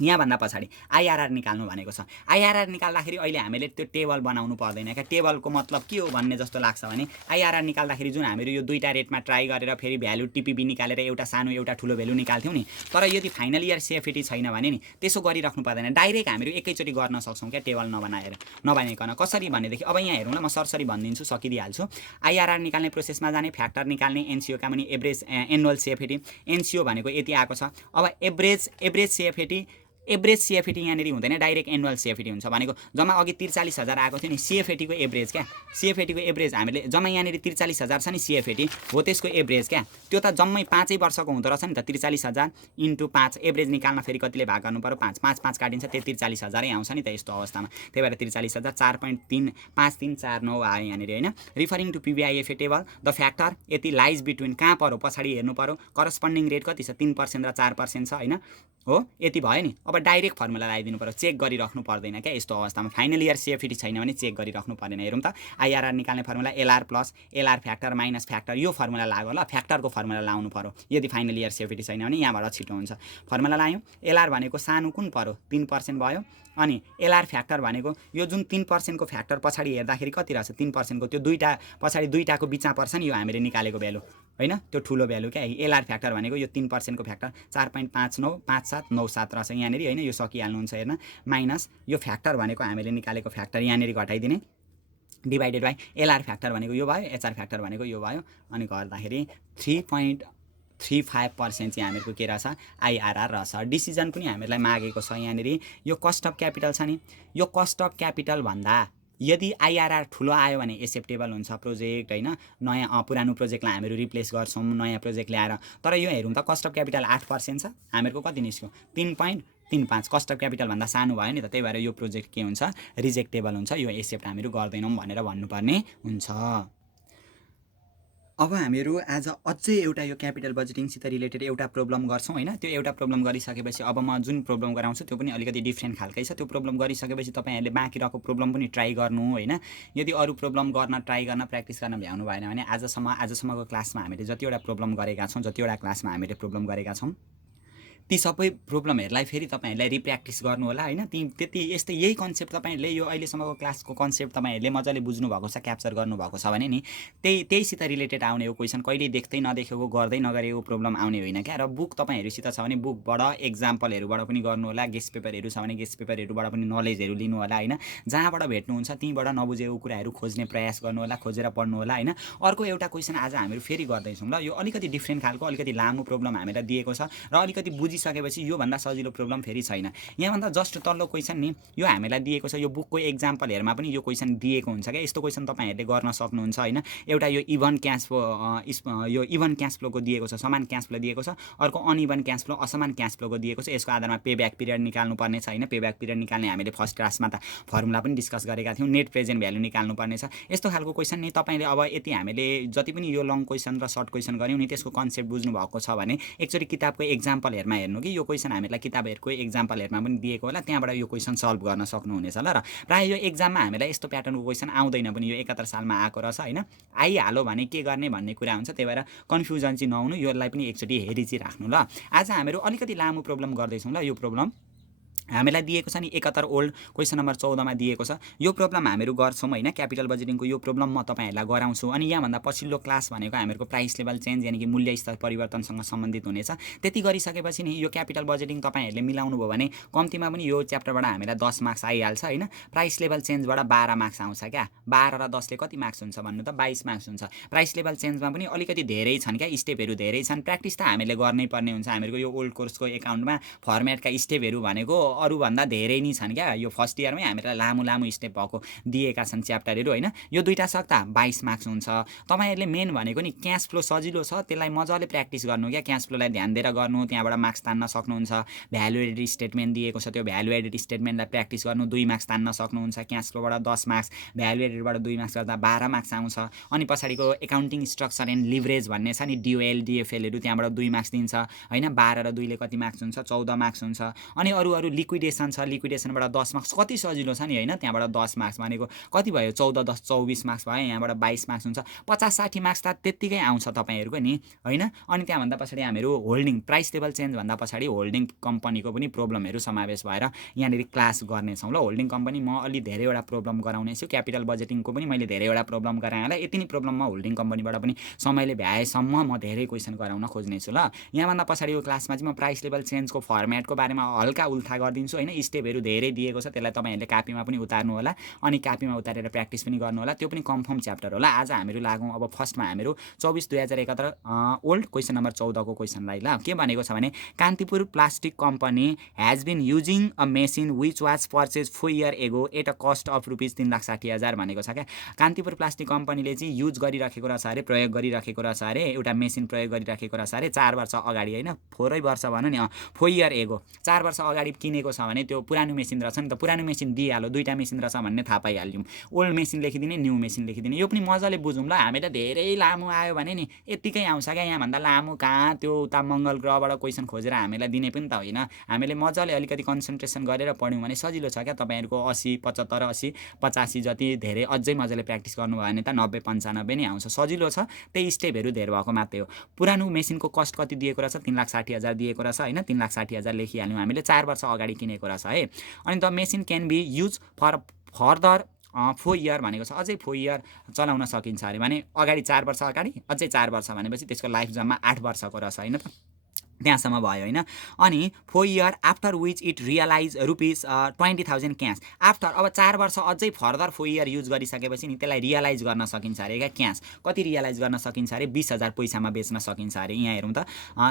यहाँभन्दा पछाडि आइआरआर निकाल्नु भनेको छ। आइआरआर निकाल्दाखेरि अहिले हामीले त्यो टेबल बनाउनु पर्दैन क्या। टेबलको मतलब के हो भन्ने जस्तो लाग्छ भने, आइआरआर निकाल्दाखेरि जुन हामीहरू यो दुईवटा रेटमा ट्राई गरेर फेरि भ्यालु टिपिबी निकालेर एउटा सानो एउटा ठुलो भ्यालु निकाल्थ्यौँ नि, तर यदि फाइनल इयर सिएफएटी छैन भने नि त्यसो गरिराख्नु पर्दैन, डाइरेक्ट हामीहरू एकैचोटि गर्न सक्छौँ क्या, टेबल नबनाइकन। कसरी भनेदेखि अब यहाँ हेरौँ ल, म सरसरी भनिदिन्छु, सकिदिइहाल्छु। आइआरआर निकाल्ने प्रोसेसमा जाने, फ्याक्टर निकाल्ने, एनसिओका पनि एभरेज एनुअल सिएफएटी, एनसिओ भनेको यति आएको छ। अब एभरेज सिएफएटी यहाँनिर हुँदैन, डाइरेक्ट एनुअल सिएफएटी हुन्छ। भनेको जम्मा अघि 43,000 आएको थियो नि, सिएफएटीको एभरेज क्या, सिएफएटीको एभरेज हामीले जम्मा यहाँनिर 43,000 छ नि सिएफएटी, हो त्यसको एभरेज क्या। त्यो त जम्मै 5 वर्षको हुँदो रहेछ नि त, 43,000 × 5 एभरेज निकाल्न फेरि कतिले भाग गर्नु पर्यो, 5 5 5 काटिन्छ, त्यो 43,000 आउँछ नि त यस्तो अवस्थामा। त्यही भएर 43,000 4.5349 आयो यहाँनिर होइन। Referring to PVIFA table, the factor यति लाइज बिट्विन, कहाँ पर्यो पछाडि हेर्नु पर्यो, करस्पन्डिङ रेट कति छ, 3% र 4% छ होइन, हो यति भयो नि। अब डाइरेक्ट फर्मुला लगाइदिनु पर्यो, चेक गरिराख्नु पर्दैन क्या यस्तो अवस्थामा। फाइनल इयर सिएफएटी छैन भने चेक गरिराख्नु पर्दैन। हेरौँ त, आइआरआर निकाल्ने formula LR plus LR factor minus factor, यो फर्मुला लाग्यो ल। फ्याक्टरको फर्मुला लाउनु पर्यो यदि फाइनल इयर सिएफएटी छैन भने, यहाँबाट छिटो हुन्छ। फर्मुला लायौँ, एलआर भनेको सानो कुन पर्यो, 3% भयो। अनि एलआर फ्याक्टर भनेको यो जुन 3% को फ्याक्टर पछाडि हेर्दाखेरि कति रहेछ, 3% को, त्यो दुईवटा पछाडि दुईवटाको बिचमा पर्छ नि यो हामीले निकालेको भ्यालु होइन, त्यो ठुलो भ्यालु क्या। एलआर फ्याक्टर भनेको यो 3% को फ्याक्टर 4.595797 रहेछ यहाँनिर होइन, यो सकिहाल्नुहुन्छ हेर्न। माइनस यो फ्याक्टर भनेको हामीले निकालेको फ्याक्टर यहाँनिर घटाइदिने, डिभाइडेड बाई एलआर फ्याक्टर भनेको यो भयो, एचआर फ्याक्टर भनेको यो भयो, अनि गर्दाखेरि 3.35% चाहिँ हामीहरूको के रहेछ, आइआरआर रहेछ। डिसिजन पनि हामीहरूलाई मागेको छ यहाँनिर। यो कस्ट अफ क्यापिटल छ नि, यो कस्ट अफ क्यापिटल भन्दा यदि आइआरआर ठुलो आयो भने एक्सेप्टेबल हुन्छ प्रोजेक्ट होइन। नयाँ पुरानो प्रोजेक्टलाई हामीहरू रिप्लेस गर्छौँ नयाँ प्रोजेक्ट ल्याएर। तर यो हेरौँ त, कस्ट अफ क्यापिटल 8% छ, हामीहरूको कति निस्क्यो, 3.35। कस्ट अफ क्यापिटल भन्दा सानो भयो नि त, त्यही भएर यो प्रोजेक्ट के हुन्छ, रिजेक्टेबल हुन्छ, यो एक्सेप्ट हामीहरू गर्दैनौँ भनेर भन्नुपर्ने हुन्छ। अब हामीहरू आज अझै एउटा यो क्यापिटल बजेटिङसित रिलेटेड एउटा प्रब्लम गर्छौँ होइन। त्यो एउटा प्रब्लम गरिसकेपछि अब म जुन प्रब्लम गराउँछु त्यो पनि अलिकति डिफ्रेन्ट खालकै छ। त्यो प्रब्लम गरिसकेपछि तपाईँहरूले बाँकी रहेको प्रब्लम पनि ट्राई गर्नु होइन। यदि अरू प्रब्लम ट्राई गर्न प्र्याक्टिस गर्न भ्याउनु भएन भने आजसम्मको क्लासमा हामीले जतिवटा प्रब्लम गरेका छौँ, जतिवटा क्लासमा हामीले प्रब्लम गरेका छौँ, ती सबै प्रब्लमहरूलाई फेरि तपाईँहरूलाई रिप्र्याक्टिस गर्नु होला होइन। त्यति यस्तै यही कन्सेप्ट तपाईँहरूले यो अहिलेसम्मको क्लासको कन्सेप्ट तपाईँहरूले मजाले बुझ्नुभएको छ, क्याप्चर गर्नुभएको छ भने नि त्यहीसित रिलेटेड आउने हो क्वेसन। कहिले देख्दै नदेखेको गर्दै नगरेको प्रब्लम आउने होइन क्या। र बुक तपाईँहरूसित छ भने बुकबाट एक्जाम्पलहरूबाट पनि गर्नु होला, गेस्ट पेपरहरू छ भने गेस्ट पेपरहरूबाट पनि नलेजहरू लिनु होला होइन। जहाँबाट भेट्नुहुन्छ त्यहीँबाट नबुझेको कुराहरू खोज्ने प्रयास गर्नु होला, खोजेर पढ्नु होला होइन। अर्को एउटा क्वेसन आज हामीहरू फेरि गर्दैछौँ ल। यो अलिकति डिफ्रेन्ट खालको अलिकति लामो प्रब्लम हामीलाई दिएको छ र अलिकति सकेपछि योभन्दा सजिलो प्रब्लम फेरि छैन। यहाँभन्दा जस्ट तल्लो क्वेसन नि यो हामीलाई दिएको छ। यो बुकको एक्जाम्पलहरूमा पनि यो क्वेसन दिएको हुन्छ क्या। यस्तो क्वेसन तपाईँहरूले गर्न सक्नुहुन्छ होइन। एउटा यो इभन क्यास फ्लोको दिएको छ, समान क्यास फ्लो दिएको छ। अर्को अनइभन क्यास फ्लो, असमान क्यास फ्लोको दिएको छ। यसको आधारमा पे ब्याक पिरियड निकाल्नु पर्ने छ होइन। पे ब्याक पिरियड निकाल्ने हामीले फर्स्ट क्लासमा त फर्मुला पनि डिस्कस गरेका थियौँ। नेट प्रेजेन्ट भ्यालु निकाल्नु पर्ने छ। यस्तो खालको क्वेसन नि तपाईँले अब यति हामीले जति पनि यो लङ क्वेसन र सर्ट क्वेसन गऱ्यौँ नि त्यसको कन्सेप्ट बुझ्नु भएको छ भने एकचोटि किताबको एक्जाम्पलहरूमा हेर्नु कि यो क्वेसन हामीलाई किताबहरूको एक्जाम्पलहरूमा पनि दिएको होला, त्यहाँबाट यो क्वेसन सल्भ गर्न सक्नुहुनेछ ल। र प्रायः यो एक्जाममा हामीलाई यस्तो प्याटर्नको क्वेसन आउँदैन पनि। यो 71 सालमा आएको रहेछ होइन। आइहाल्यो भने के गर्ने भन्ने कुरा हुन्छ। त्यही भएर कन्फ्युजन चाहिँ नहुनु, यसलाई पनि एकचोटि हेरि चाहिँ राख्नु ल। आज हामीहरू अलिकति लामो प्रब्लम गर्दैछौँ ल। यो प्रब्लम हामीलाई दिएको छ नि 71 ओल्ड क्वेसन नम्बर 14 मा दिएको छ। यो प्रब्लम हामीहरू गर्छौँ होइन। क्यापिटल बजेटिङको यो प्रब्लम म तपाईँहरूलाई गराउँछु। अनि यहाँभन्दा पछिल्लो क्लास भनेको हामीहरूको प्राइस लेभल चेन्ज यानि कि मूल्य स्तर परिवर्तनसँग सम्बन्धित हुनेछ। त्यति गरिसकेपछि नि यो क्यापिटल बजेटिङ तपाईँहरूले मिलाउनु भयो भने कम्तीमा पनि यो च्याप्टरबाट हामीलाई 10 मार्क्स आइहाल्छ होइन। प्राइस लेभल चेन्जबाट 12 मार्क्स आउँछ क्या। 12 र 10ले कति मार्क्स हुन्छ भन्नु त 22 मार्क्स हुन्छ। प्राइस लेभल चेन्जमा पनि अलिकति धेरै छन् क्या, स्टेपहरू धेरै छन्। प्र्याक्टिस त हामीले गर्नै पर्ने हुन्छ। हामीहरूको यो ओल्ड कोर्सको एकाउन्टमा फर्मेटका स्टेपहरू भनेको अरूभन्दा धेरै नै छन् क्या। यो फर्स्ट इयरमै हामीलाई लामो लामो स्टेप भएको दिएका छन् च्याप्टरहरू होइन। यो दुईटा सक्दा 22 मार्क्स हुन्छ। तपाईँहरूले मेन भनेको नि क्यास फ्लो सजिलो छ, त्यसलाई मजाले प्र्याक्टिस गर्नु क्या। क्यास फ्लोलाई ध्यान दिएर गर्नु, त्यहाँबाट मार्क्स तान्न सक्नुहुन्छ। भ्यालु एडेड स्टेटमेन्ट दिएको छ, त्यो भ्यालु एडेड स्टेटमेन्टलाई प्र्याक्टिस गर्नु, 2 मार्क्स तान्न सक्नुहुन्छ। क्यास फ्लोबाट 10 मार्क्स, भ्यालु एडेडबाट 2 मार्क्स गर्दा 12 मार्क्स आउँछ। अनि पछाडिको एकाउन्टिङ स्ट्रक्चर एन्ड लिभरेज भन्ने छ नि डिओएल डिएफएलहरू, त्यहाँबाट 2 मार्क्स दिन्छ होइन। 12 र 2ले कति मार्क्स हुन्छ 14 मार्क्स हुन्छ। अनि अरू लिक्विडेसन छ, लिक्विडेसनबाट 10 मार्क्स, कति सजिलो छ नि होइन। त्यहाँबाट 10 मार्क्स भनेको कति भयो 14 10 24 मार्क्स भयो। यहाँबाट 22 मार्क्स हुन्छ। 50-60 मार्क्स त त्यत्तिकै आउँछ तपाईँहरूको नि होइन। अनि त्यहाँभन्दा पछाडि हामीहरू होल्डिङ प्राइस लेभल चेन्जभन्दा पछाडि होल्डिङ कम्पनीको पनि प्रब्लमहरू समावेश भएर यहाँनिर क्लास गर्नेछौँ ल। होल्डिङ कम्पनी म अलि धेरैवटा प्रब्लम गराउने छु। क्यापिटल बजेटिङको पनि मैले धेरैवटा प्रब्लम गराएँ होला। यति नै प्रब्लममा होल्डिङ कम्पनीबाट पनि समयले भ्याएसम्म म धेरै क्वेसन गराउन खोज्नेछु ल। यहाँभन्दा पछाडिको क्लासमा चाहिँ म प्राइस लेभल चेन्जको फर्मेटको बारेमा हल्का उल्था गरिदिन्छु होइन। स्टेपहरू धेरै दिएको छ, त्यसलाई तपाईँहरूले कापीमा पनि उतार्नु होला। अनि कापीमा उतारेर प्र्याक्टिस पनि गर्नु होला। त्यो पनि कन्फर्म च्याप्टर होला। आज हामीहरू लागौँ अब फर्स्टमा हामीहरू 24/2071 ओल्ड क्वेसन नम्बर 14 को क्वेसनलाई ल। के भनेको छ भने Kantipur plastic company has been using a machine which was purchase 4 years ago at a cost of rupees 3,60,000 भनेको छ क्या। कान्तिपुर प्लास्टिक कम्पनीले चाहिँ युज गरिराखेको रहेछ अरे, प्रयोग गरिराखेको रहेछ अरे, एउटा मेसिन प्रयोग गरिराखेको रहेछ अरे 4 वर्ष अगाडि होइन। 4 वर्ष भनौँ नि 4 years एगो 4 वर्ष अगाडि किनेको छ भने त्यो पुरानो मेसिन रहेछ नि त। पुरानो मेसिन दिइहाल्यो, दुईवटा मेसिन रहेछ भन्ने थाहा पाइहाल्यौँ। ओल्ड मेसिन लेखिदिने, न्यू मेसिन लेखिदिने। यो पनि मजाले बुझौँ ल। हामीलाई धेरै लामो आयो भने नि यत्तिकै आउँछ क्या। यहाँभन्दा लामो कहाँ त्यो उता मङ्गल ग्रहबाट क्वेसन खोजेर हामीलाई दिने पनि त होइन। हामीले मजाले अलिकति कन्सन्ट्रेसन गरेर पढ्यौँ भने सजिलो छ क्या। तपाईँहरूको 80 75 80 85 जति धेरै अझै मजाले प्र्याक्टिस गर्नुभयो भने त 90 95 नै आउँछ। सजिलो छ, त्यही स्टेपहरू धेरै भएको मात्रै हो। पुरानो मेसिनको कस्ट कति दिएको रहेछ 3,60,000 दिएको रहेछ होइन। 3,60,000 लेखिहाल्यौँ हामीले। 4 वर्ष अगाडि किनेको रहेछ है। अनि the machine can be use for further 4 years भनेको छ। अझै 4 years चलाउन सकिन्छ अरे भने अगाडि 4 वर्ष अगाडि अझै 4 वर्ष भनेपछि त्यसको लाइफ जम्मा 8 वर्षको रहेछ होइन त। त्यहाँसम्म भयो होइन। अनि 4 years after which it realise rupees 20,000 cash. After अब 4 वर्ष अझै फर्दर 4 years युज गरिसकेपछि नि त्यसलाई रियलाइज गर्न सकिन्छ अरे क्या। क्यास कति रियलाइज गर्न सकिन्छ अरे 20,000 पैसामा बेच्न सकिन्छ अरे। यहाँ हेरौँ त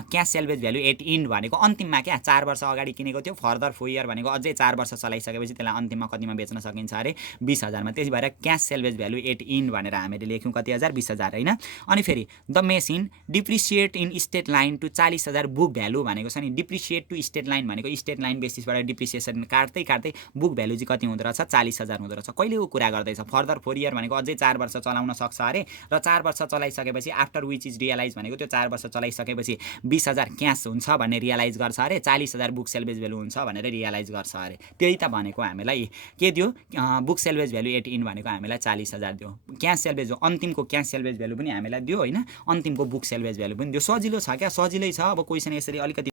cash salvage value at end भनेको अन्तिममा क्या। 4 वर्ष अगाडि किनेको थियो, फर्दर 4 years भनेको अझै 4 वर्ष चलाइसकेपछि त्यसलाई अन्तिममा कतिमा बेच्न सकिन्छ अरे 20,000 मा। त्यसै भएर cash salvage value at end भनेर हामीले लेख्यौँ कति हजार 20,000 होइन। अनि फेरि the machine depreciate in straight line to 40,000 book value भनेको छ नि डिप्रिसिएट टु स्टेट लाइन भनेको स्टेट लाइन बेसिसबाट डिप्रिसिएसन काट्दै काट्दै बुक भ्यालु चाहिँ कति हुँदो रहेछ 40,000 हुँदो रहेछ कहिलेको कुरा गर्दैछ फर्दर 4 इयर भनेको अझै 4 वर्ष चलाउन सक्छ अरे र 4 वर्ष चलाइसकेपछि आफ्टर विच इज रियलाइज भनेको त्यो 4 वर्ष चलाइसकेपछि 20,000 क्यास हुन्छ भन्ने रियलाइज गर्छ अरे 40,000 बुक सेल्वेज भ्यालु हुन्छ भनेर रियलाइज गर्छ अरे त्यही त भनेको हामीलाई के दियो book salvage value at end भनेको हामीलाई 40,000 दियो क्यास सेल्वेज अन्तिमको क्यास सेल्वेज भ्यालु पनि हामीलाई दियो हैन अन्तिमको बुक सेल्वेज भ्यालु पनि दियो सजिलो छ क्या सजिलै छ अब क्वेशन यसरी अलिकति